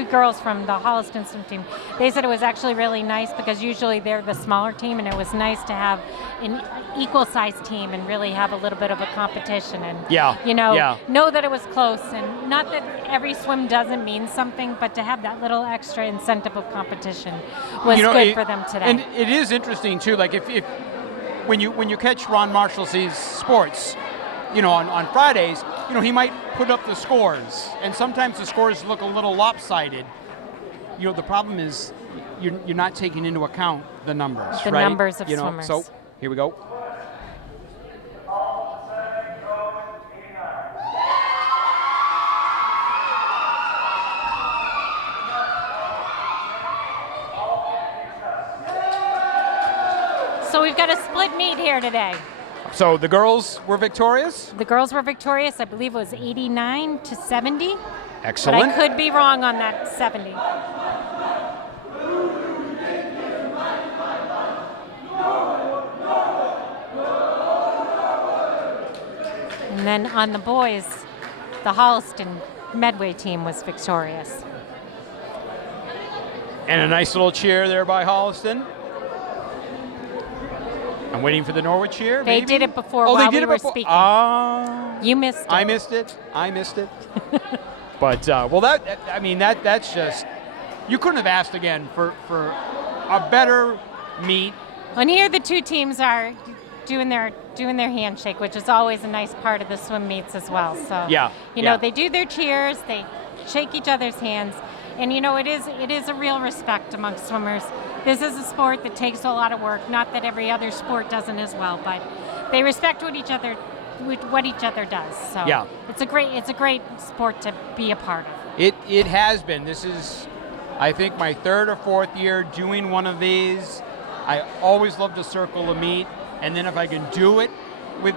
girls from the Holliston swim team, they said it was actually really nice because usually they're the smaller team, and it was nice to have an equal-sized team and really have a little bit of a competition and know that it was close, and not that every swim doesn't mean something, but to have that little extra incentive of competition was good for them today. And it is interesting too, like if when you catch Ron Marshall's sports, on Fridays, he might put up the scores, and sometimes the scores look a little lopsided. The problem is you're not taking into account the numbers, the right? numbers of swimmers. So here we go. So we've got a split meet here today. So the girls were victorious? The girls were victorious. I believe it was 89 to 70. Excellent. But I could be wrong on that 70. And then on the boys, the Holliston Medway team was victorious. And a nice little cheer there by Holliston. I'm waiting for the Norwood cheer. They maybe? did it before Oh, while they did we it were before. speaking. You missed it. I missed it. But that's just, you couldn't have asked again for a better meet. And here the two teams are doing their handshake, which is always a nice part of the swim meets as well. So they do their cheers, they shake each other's hands, and it is a real respect amongst swimmers. This is a sport that takes a lot of work. Not that every other sport doesn't as well, but they respect what each other does. So it's a great sport to be a part of. It has been. This is, I think, my third or fourth year doing one of these. I always love to circle a meet, and then if I can do it with,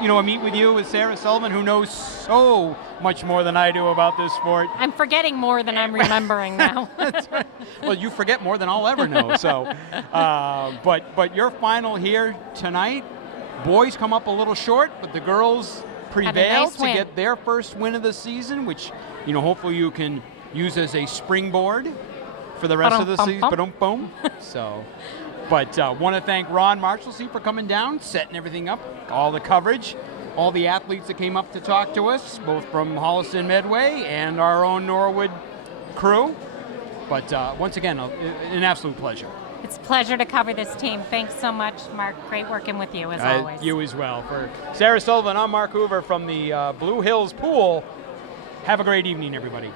a meet with you, with Sarah Sullivan, who knows so much more than I do about this sport. I'm forgetting more than I'm remembering now. That's right. Well, you forget more than I'll ever know. So, but your final here tonight, boys come up a little short, but the girls prevailed to get their first win of the season, which hopefully you can use as a springboard for the rest of the season. So. But want to thank Ron Marshallsea for coming down, setting everything up, all the coverage, all the athletes that came up to talk to us, both from Holliston Medway and our own Norwood crew. But once again, an absolute pleasure. It's a pleasure to cover this team. Thanks so much, Mark. Great working with you, as always. You as well. For Sarah Sullivan, I'm Mark Hoover from the Blue Hills Pool. Have a great evening, everybody.